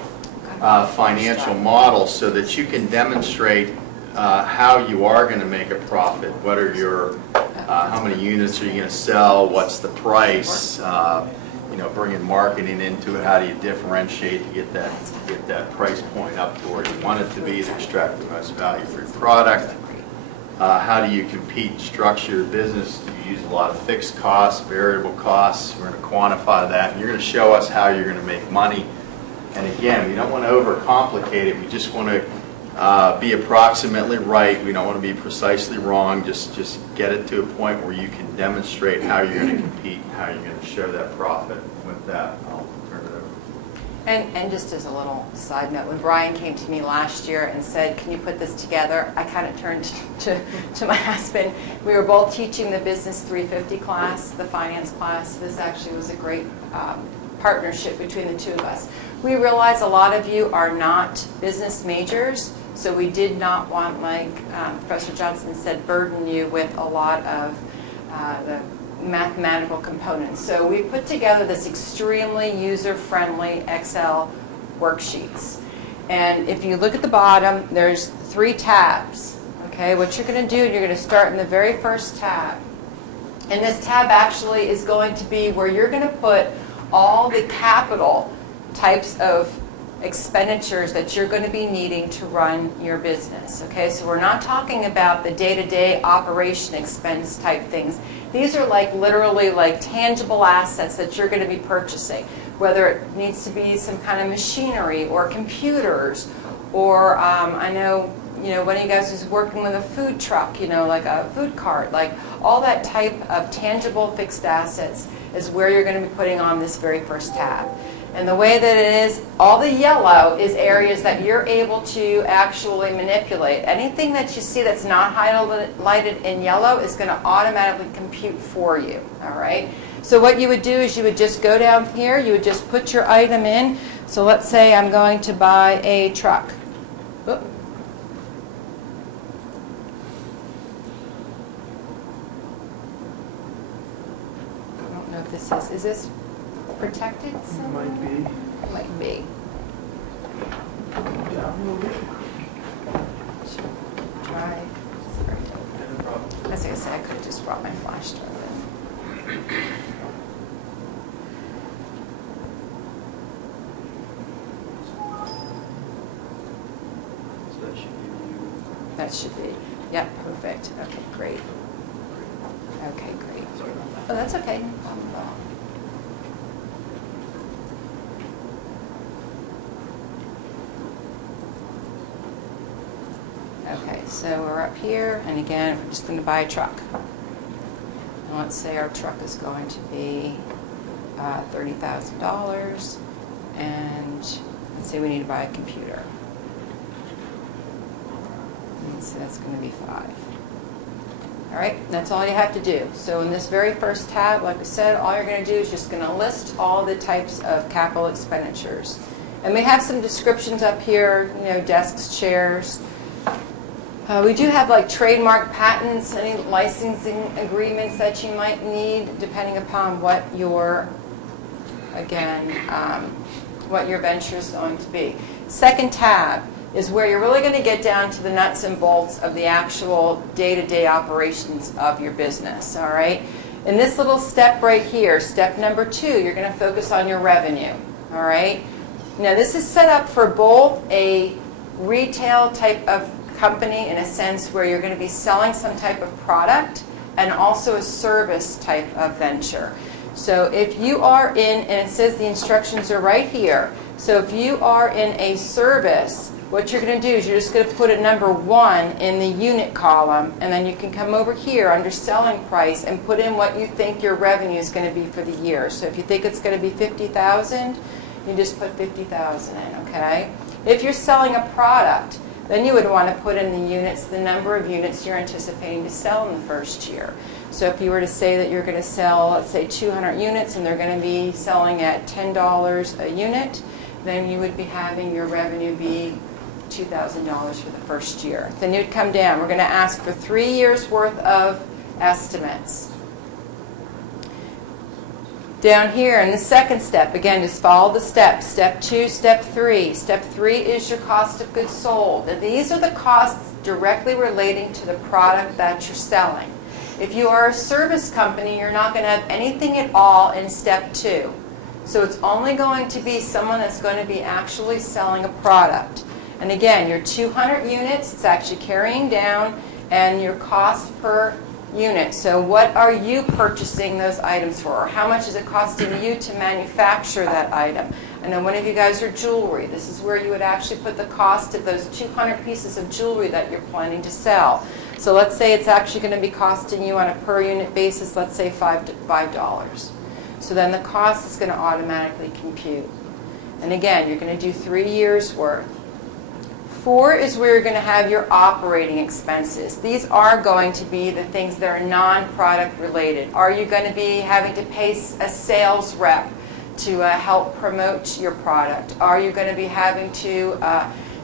financial model so that you can demonstrate how you are going to make a profit. What are your, how many units are you going to sell? What's the price? Bringing marketing into it. How do you differentiate to get that price point up to where you want it to be to extract the most value for your product? How do you compete and structure your business? Do you use a lot of fixed costs, variable costs? We're going to quantify that, and you're going to show us how you're going to make money. And again, we don't want to overcomplicate it. We just want to be approximately right. We don't want to be precisely wrong. Just get it to a point where you can demonstrate how you're going to compete and how you're going to show that profit. With that, I'll turn it over. And just as a little side note, when Brian came to me last year and said, can you put this together, I kind of turned to my husband. We were both teaching the Business 350 class, the finance class. This actually was a great partnership between the two of us. We realize a lot of you are not business majors, so we did not want, like Professor Johnson said, burden you with a lot of the mathematical components. So we put together this extremely user-friendly Excel worksheets. And if you look at the bottom, there's 3 tabs. Okay, what you're going to do, you're going to start in the very first tab. And this tab actually is going to be where you're going to put all the capital types of expenditures that you're going to be needing to run your business. Okay, so we're not talking about the day-to-day operation expense type things. These are like literally like tangible assets that you're going to be purchasing, whether it needs to be some kind of machinery or computers, or I know, one of you guys is working with a food truck, like a food cart, like all that type of tangible fixed assets is where you're going to be putting on this very first tab. And the way that it is, all the yellow is areas that you're able to actually manipulate. Anything that you see that's not highlighted in yellow is going to automatically compute for you, all right? So what you would do is you would just go down here, you would just put your item in. So let's say I'm going to buy a truck. Oop. I don't know if this is this protected? Might be. Might be. Try. Sorry. No problem. As I said, I could have just brought my flash drive in. So that should give you. That should be. Yep, perfect. Okay, great. Okay, great. Sorry about that. Oh, that's okay. No problem at all. Okay, so we're up here, and again, we're just going to buy a truck. And let's say our truck is going to be $30,000, and let's say we need to buy a computer. And so that's going to be 5. All right, that's all you have to do. So in this very first tab, like I said, all you're going to do is just going to list all the types of capital expenditures. And we have some descriptions up here, desks, chairs. We do have like trademark patents, any licensing agreements that you might need, depending upon what your, again, what your venture is going to be. Second tab is where you're really going to get down to the nuts and bolts of the actual day-to-day operations of your business, all right? In this little step right here, step number 2, you're going to focus on your revenue, all right? Now this is set up for both a retail type of company in a sense where you're going to be selling some type of product and also a service type of venture. So if you are in, and it says the instructions are right here, so if you are in a service, what you're going to do is you're just going to put a number 1 in the unit column, and then you can come over here under selling price and put in what you think your revenue is going to be for the year. So if you think it's going to be $50,000, you just put $50,000 in, okay? If you're selling a product, then you would want to put in the units, the number of units you're anticipating to sell in the first year. So if you were to say that you're going to sell, let's say 200 units, and they're going to be selling at $10 a unit, then you would be having your revenue be $2,000 for the first year. Then you'd come down. We're going to ask for 3 years worth of estimates. Down here in the second step, again, just follow the steps. Step 2, step 3. Step 3 is your cost of goods sold. And these are the costs directly relating to the product that you're selling. If you are a service company, you're not going to have anything at all in step 2. So it's only going to be someone that's going to be actually selling a product. And again, your 200 units, it's actually carrying down, and your cost per unit. So what are you purchasing those items for? How much is it costing you to manufacture that item? I know one of you guys are jewelry. This is where you would actually put the cost of those 200 pieces of jewelry that you're planning to sell. So let's say it's actually going to be costing you on a per unit basis, let's say $5. So then the cost is going to automatically compute. And again, you're going to do 3 years worth. 4 is where you're going to have your operating expenses. These are going to be the things that are non-product related. Are you going to be having to pay a sales rep help promote your product? Are you going to be having to,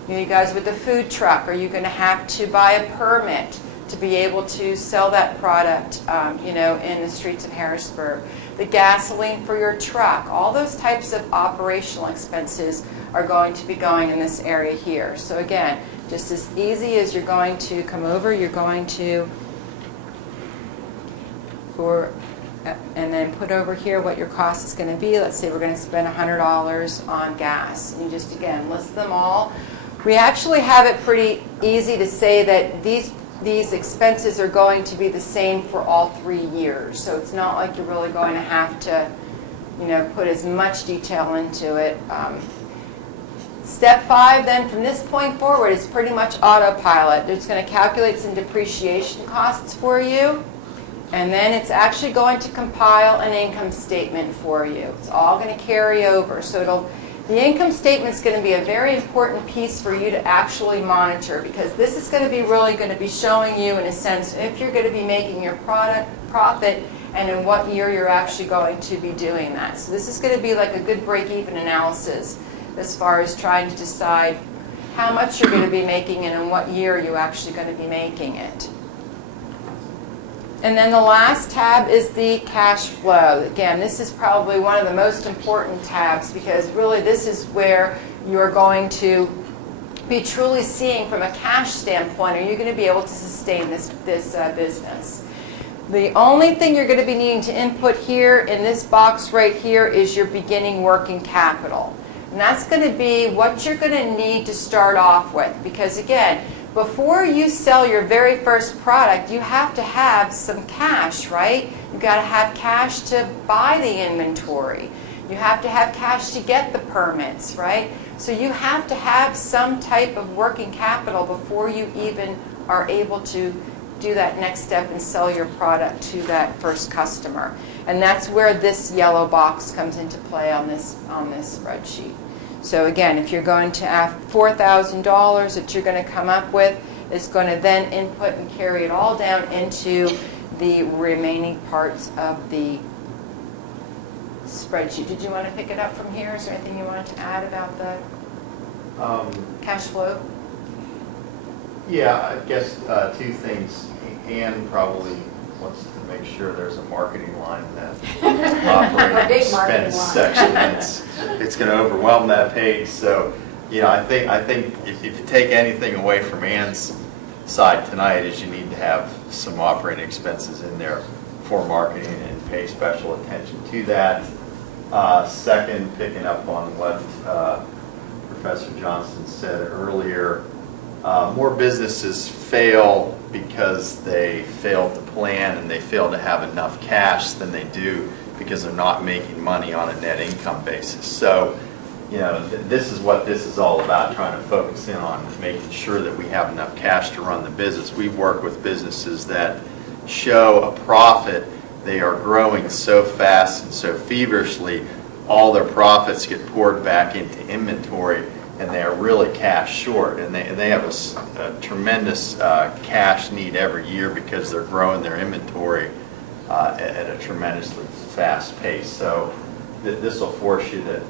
you guys with the food truck, are you going to have to buy a permit to be able to sell that product, in the streets of Harrisburg? The gasoline for your truck, all those types of operational expenses are going to be going in this area here. So again, just as easy as you're going to come over, you're going to, and then put over here what your cost is going to be. Let's say we're going to spend $100 on gas. And you just, again, list them all. We actually have it pretty easy to say that these expenses are going to be the same for all 3 years. So it's not like you're really going to have to, put as much detail into it. Step 5 then, from this point forward, is pretty much autopilot. It's going to calculate some depreciation costs for you. And then it's actually going to compile an income statement for you. It's all going to carry over. So the income statement is going to be a very important piece for you to actually monitor, because this is going to be really going to be showing you, in a sense, if you're going to be making your profit and in what year you're actually going to be doing that. So this is going to be like a good break-even analysis as far as trying to decide how much you're going to be making and in what year you're actually going to be making it. And then the last tab is the cash flow. Again, this is probably one of the most important tabs, because really this is where you're going to be truly seeing from a cash standpoint, are you going to be able to sustain this business? The only thing you're going to be needing to input here in this box right here is your beginning working capital. And that's going to be what you're going to need to start off with, because again, before you sell your very first product, you have to have some cash, right? You've got to have cash to buy the inventory. You have to have cash to get the permits, right? So you have to have some type of working capital before you even are able to do that next step and sell your product to that first customer. And that's where this yellow box comes into play on this spreadsheet. So again, if you're going to have $4,000 that you're going to come up with, it's going to then input and carry it all down into the remaining parts of the spreadsheet. Did you want to pick it up from here? Is there anything you wanted to add about the cash flow? Yeah, I guess 2 things. Ann probably wants to make sure there's a marketing line in that operating expense section. It's going to overwhelm that page. So, I think if you take anything away from Ann's side tonight, is you need to have some operating expenses in there for marketing and pay special attention to that. Second, picking up on what Professor Johnson said earlier, more businesses fail because they fail to plan and they fail to have enough cash than they do because they're not making money on a net income basis. So, this is what this is all about, trying to focus in on making sure that we have enough cash to run the business. We've worked with businesses that show a profit. They are growing so fast and so feverishly, all their profits get poured back into inventory, and they are really cash short, and they have a tremendous cash need every year because they're growing their inventory at a tremendously fast pace. So this will force you to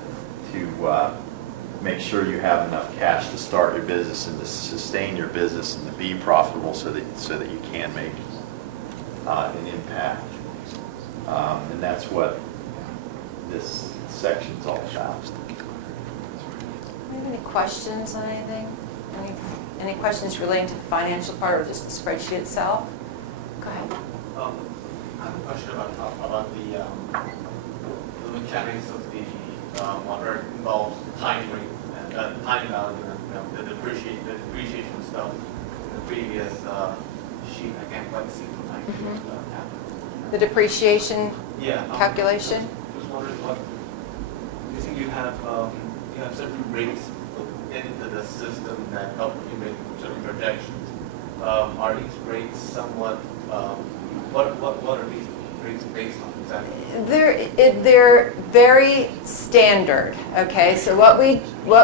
make sure you have enough cash to start your business and to sustain your business and to be profitable, so that you can make an impact. And that's what this section's all about. Do you have any questions on anything? Any questions relating to the financial part or just the spreadsheet itself? Go ahead. I have a question about the mechanics of the where it involves time rate and time value and the depreciation stuff. In the previous sheet, I can't quite see the time. The depreciation calculation? Just wondering what you think you have certain rates into the system that help you make certain projections. Are these rates somewhat? What are these rates based on exactly? They're very standard. Okay, so what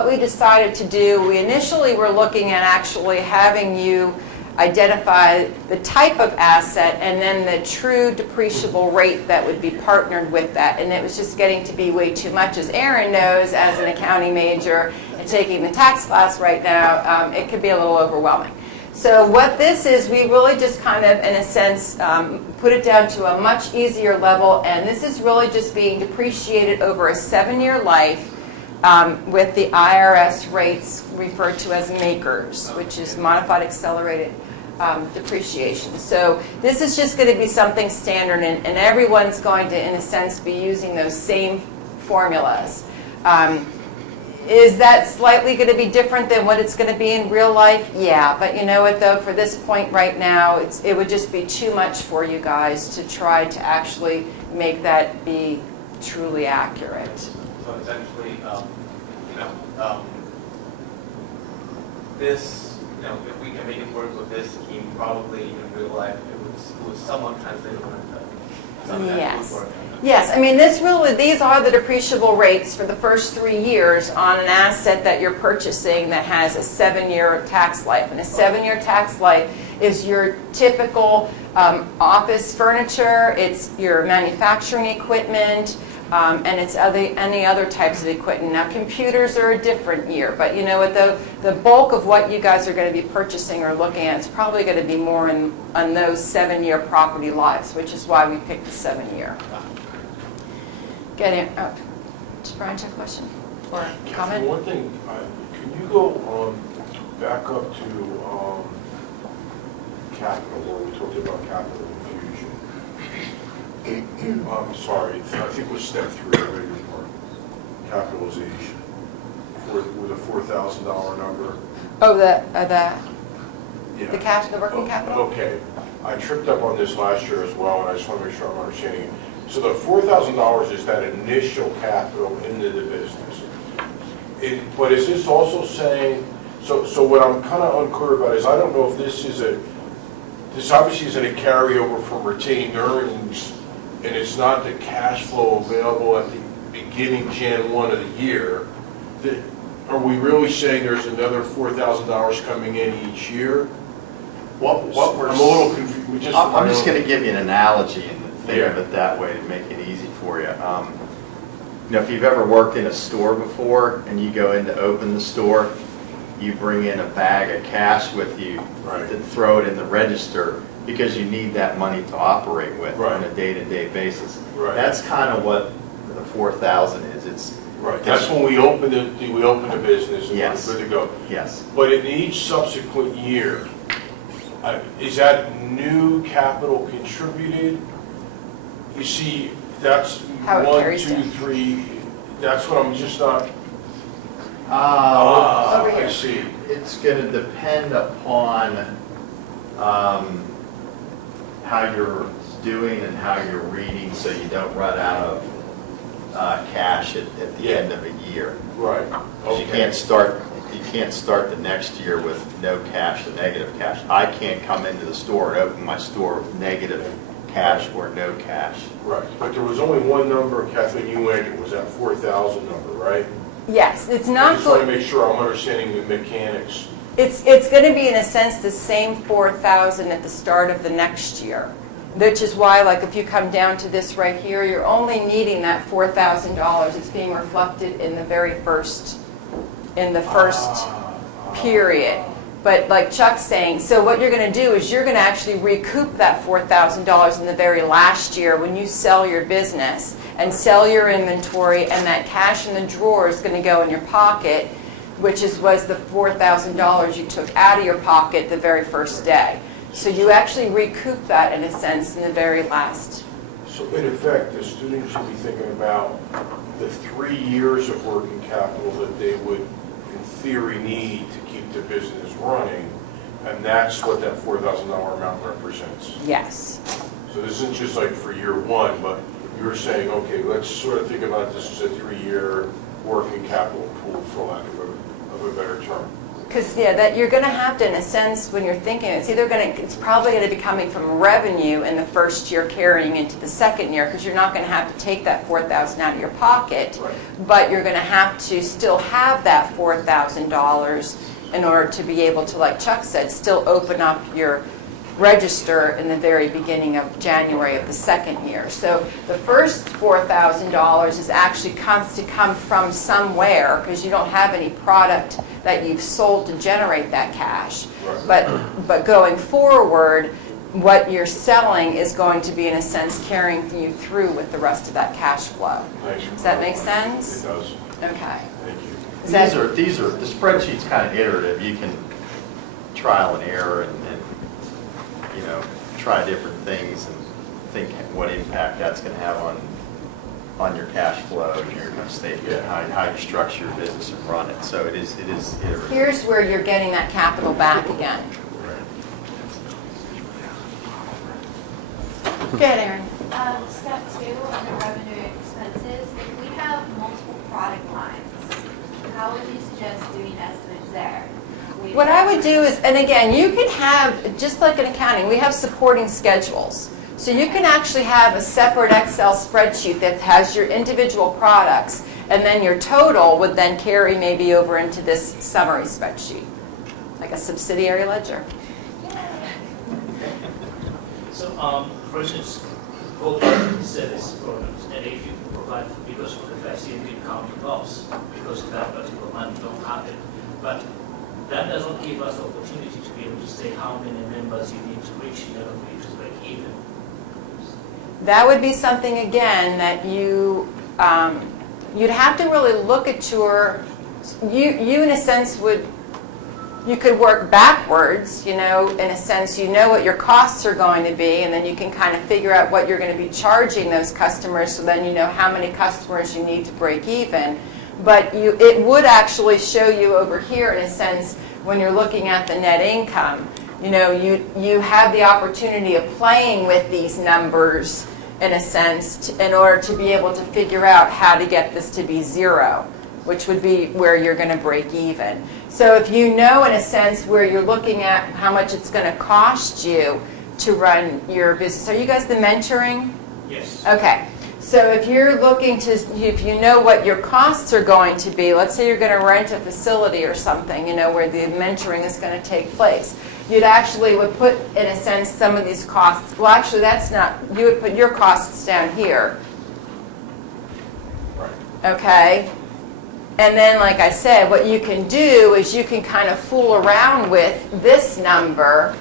we decided to do, we initially were looking at actually having you identify the type of asset and then the true depreciable rate that would be partnered with that. And it was just getting to be way too much. As Aaron knows, as an accounting major and taking the tax class right now, it could be a little overwhelming. So what this is, we really just kind of, in a sense, put it down to a much easier level. And this is really just being depreciated over a 7-year life with the IRS rates referred to as MACRS, which is modified accelerated depreciation. So this is just going to be something standard, and everyone's going to, in a sense, be using those same formulas. Is that slightly going to be different than what it's going to be in real life? Yeah, but you know what though, for this point right now, it would just be too much for you guys to try to actually make that be truly accurate. So essentially, this, if we can make it work with this scheme, probably in real life, it would somewhat translate into something that would work. Yes, I mean, these are the depreciable rates for the first 3 years on an asset that you're purchasing that has a 7-year tax life. And a 7-year tax life is your typical office furniture, it's your manufacturing equipment, and it's any other types of equipment. Now, computers are a different year, but you know what, the bulk of what you guys are going to be purchasing or looking at is probably going to be more on those 7-year property lives, which is why we picked the 7-year. Getting, does Brian have a question or a Kathy, comment? one thing, can you go back up to capital, where we talked about capital infusion? I'm sorry, I think it was step 3, I beg your pardon. Capitalization, with a $4,000 number. Oh, the Yeah. cash, the working capital? Okay, I tripped up on this last year as well, and I just want to make sure I'm understanding it. So the $4,000 is that initial capital into the business. But is this also saying, so what I'm kind of unclear about is I don't know if this obviously isn't a carryover from retained earnings, and it's not the cash flow available at the beginning Jan 1 of the year. Are we really saying there's another $4,000 coming in each year? What we're, I'm a little confused. I'm just going to give you an analogy and think of it that way to make it easy for you. If you've ever worked in a store before and you go in to open the store, you bring in a bag of cash with you to throw it in the register because you need that money to operate with on a day-to-day basis. That's kind of what the 4,000 is. It's That's when we open the business and Yes. we're good to go. Yes. But in each subsequent year, is that new capital contributed? You see, that's How it 1, carries 2, down. 3. That's what I'm just not. Over here. I see. It's going to depend upon how you're doing and how you're reading, so you don't run out of cash at the end of a year. Right. 'Cause you can't start the next year with no cash and negative cash. I can't come into the store and open my store with negative cash or no cash. Right. But there was only one number, Kathleen, you entered, was that 4,000 number, right? Yes, it's I not just want to good. make sure I'm understanding the mechanics. It's going to be, in a sense, the same 4,000 at the start of the next year. Which is why, like, if you come down to this right here, you're only needing that $4,000. It's being reflected in the very first, period. But like Chuck's saying, so what you're going to do is you're going to actually recoup that $4,000 in the very last year when you sell your business and sell your inventory, and that cash in the drawer is going to go in your pocket, which was the $4,000 you took out of your pocket the very first day. So you actually recoup that, in a sense, in the very last. So in effect, the student should be thinking about the 3 years of working capital that they would, in theory, need to keep the business running, and that's what that $4,000 amount represents. Yes. So this isn't just like for year 1, but you're saying, okay, let's sort of think about this as a 3-year working capital pool, for lack of a better term. Because, yeah, that you're going to have to, in a sense, when you're thinking, it's probably going to be coming from revenue in the first year carrying into the second year, because you're not going to have to take that $4,000 out of your pocket, Right. but you're going to have to still have that $4,000 in order to be able to, like Chuck said, still open up your register in the very beginning of January of the second year. So the first $4,000 is actually comes to come from somewhere because you don't have any product that you've sold to generate that cash. But going forward, what you're selling is going to be, in a sense, carrying you through with the rest of that cash flow. Does that make sense? It does. Okay. Thank you. These are, the spreadsheet's kind of iterative. You can trial and error and you know, try different things and think what impact that's going to have on your cash flow and your income statement, how you structure your business and run it. So it is iterative. Here's where you're getting that capital back again. Go ahead, Aaron. Step 2, under revenue and expenses, if we have multiple product lines, how would you suggest doing estimates there? What I would do is, and again, you can have, just like in accounting, we have supporting schedules. So you can actually have a separate Excel spreadsheet that has your individual products, and then your total would then carry maybe over into this summary spreadsheet, like a subsidiary ledger. So, for instance, both service programs, and if you provide, because for the fact you did count loss, because of that particular money don't have it, but that doesn't give us the opportunity to be able to say how many members you need to reach in order for you to break even. That would be something, again, that you'd have to really look at you in a sense you could work backwards, you know, in a sense, you know what your costs are going to be, and then you can kind of figure out what you're going to be charging those customers, so then you know how many customers you need to break even. But it would actually show you over here, in a sense, when you're looking at the net income, you know, you have the opportunity of playing with these numbers, in a sense, in order to be able to figure out how to get this to be zero, which would be where you're going to break even. So if you know, in a sense, where you're looking at how much it's going to cost you to run your business. Are you guys the mentoring? Yes. Okay. So if you're looking to, if you know what your costs are going to be, let's say you're going to rent a facility or something, you know, where the mentoring is going to take place. You'd actually would put, in a sense, some of these costs, well actually that's not, you would put your costs down here. Okay? And then, like I said, what you can do is you can kind of fool around with this number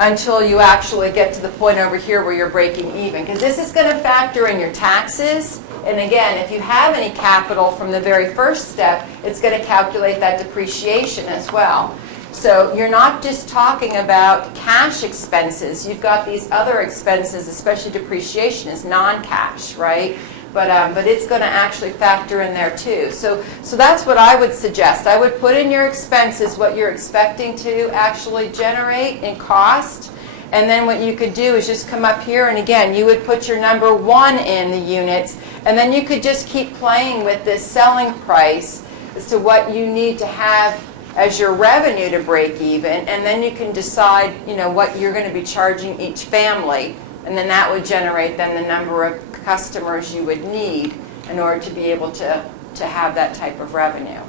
until you actually get to the point over here where you're breaking even. Because this is going to factor in your taxes. And again, if you have any capital from the very first step, it's going to calculate that depreciation as well. So you're not just talking about cash expenses. You've got these other expenses, especially depreciation is non-cash, right? But it's going to actually factor in there too. So that's what I would suggest. I would put in your expenses what you're expecting to actually generate in cost. And then what you could do is just come up here, and again, you would put your number 1 in the units, and then you could just keep playing with this selling price as to what you need to have as your revenue to break even, and then you can decide, you know, what you're going to be charging each family, and then that would generate then the number of customers you would need in order to be able to have that type of revenue.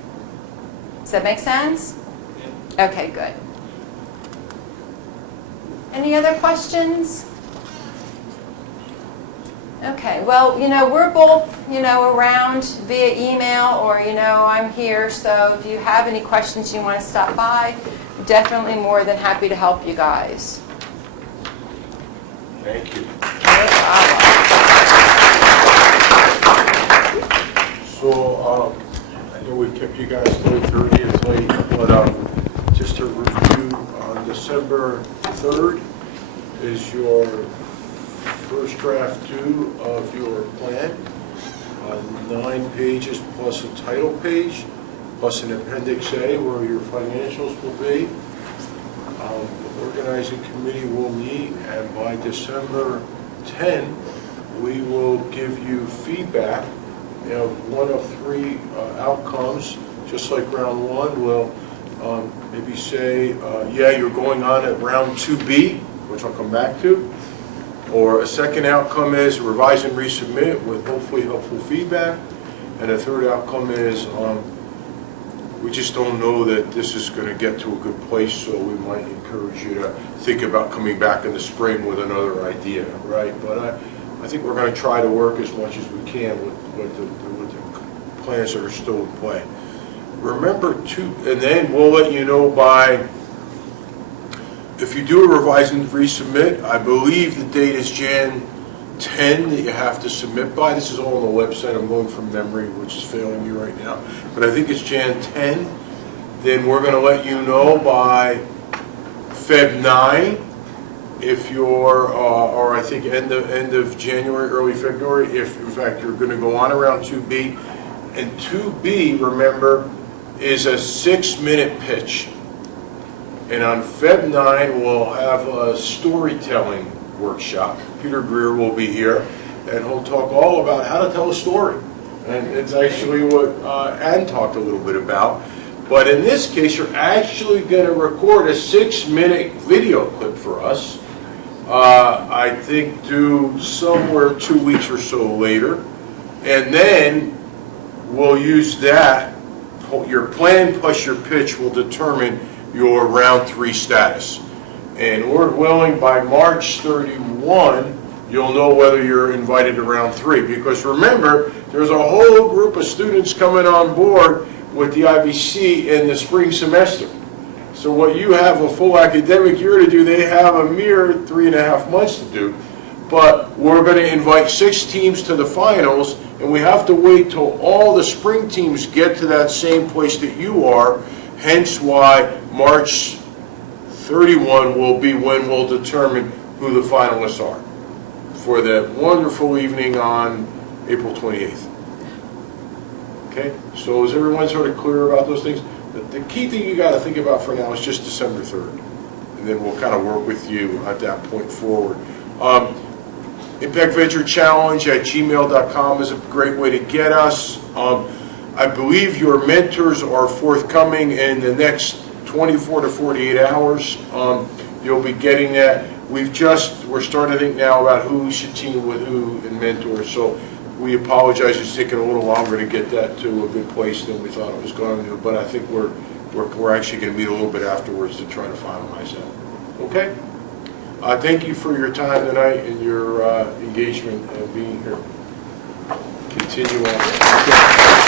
Does that make sense? Yeah. Okay, good. Any other questions? Okay, well, you know, we're both, you know, around via email, or, you know, I'm here, so if you have any questions you want to stop by, definitely more than happy to help you guys. Thank you. No problem. So, I know we kept you guys till 30 is late, but just to review, on December 3rd is your first draft due of your plan, 9 pages plus a title page, plus an Appendix A where your financials will be. The organizing committee will meet, and by December 10, we will give you feedback. You know, 1 of 3 outcomes, just like round 1, will maybe say, yeah, you're going on at round 2B, which I'll come back to. Or a second outcome is revise and resubmit with hopefully helpful feedback. And a third outcome is we just don't know that this is going to get to a good place, so we might encourage you to think about coming back in the spring with another idea, right? But I think we're going to try to work as much as we can with the plans that are still in play. Remember and then we'll let you know by, if you do a revise and resubmit, I believe the date is Jan 10 that you have to submit by. This is all on the website. I'm going from memory, which is failing me right now. But I think it's Jan 10. Then we're going to let you know by Feb 9 if you're, or I think end of January, early February, if in fact you're going to go on around 2B. And 2B, remember, is a 6-minute pitch. And on Feb 9, we'll have a storytelling workshop. Peter Greer will be here, and he'll talk all about how to tell a story. And it's actually what Ann talked a little bit about. But in this case, you're actually going to record a 6-minute video clip for us. I think due somewhere 2 weeks or so later. And then we'll use that. Your plan plus your pitch will determine your round 3 status. And Lord willing, by March 31, you'll know whether you're invited to round 3. Because remember, there's a whole group of students coming on board with the IVC in the spring semester. So what you have a full academic year to do, they have a mere 3.5 months to do. But we're going to invite 6 teams to the finals, and we have to wait till all the spring teams get to that same place that you are, hence why March 31 will be when we'll determine who the finalists are for that wonderful evening on April 28th. Okay, so is everyone sort of clear about those things? The key thing you got to think about for now is just December 3rd, and then we'll kind of work with you at that point forward. Impact Venture Challenge at gmail.com is a great way to get us. I believe your mentors are forthcoming in the next 24 to 48 hours. You'll be getting that. We're starting to think now about who should team with who and mentors. So we apologize. It's taken a little longer to get that to a good place than we thought it was going to. But I think we're actually going to meet a little bit afterwards to try to finalize that. Okay. Thank you for your time tonight and your engagement and being here. Continue on.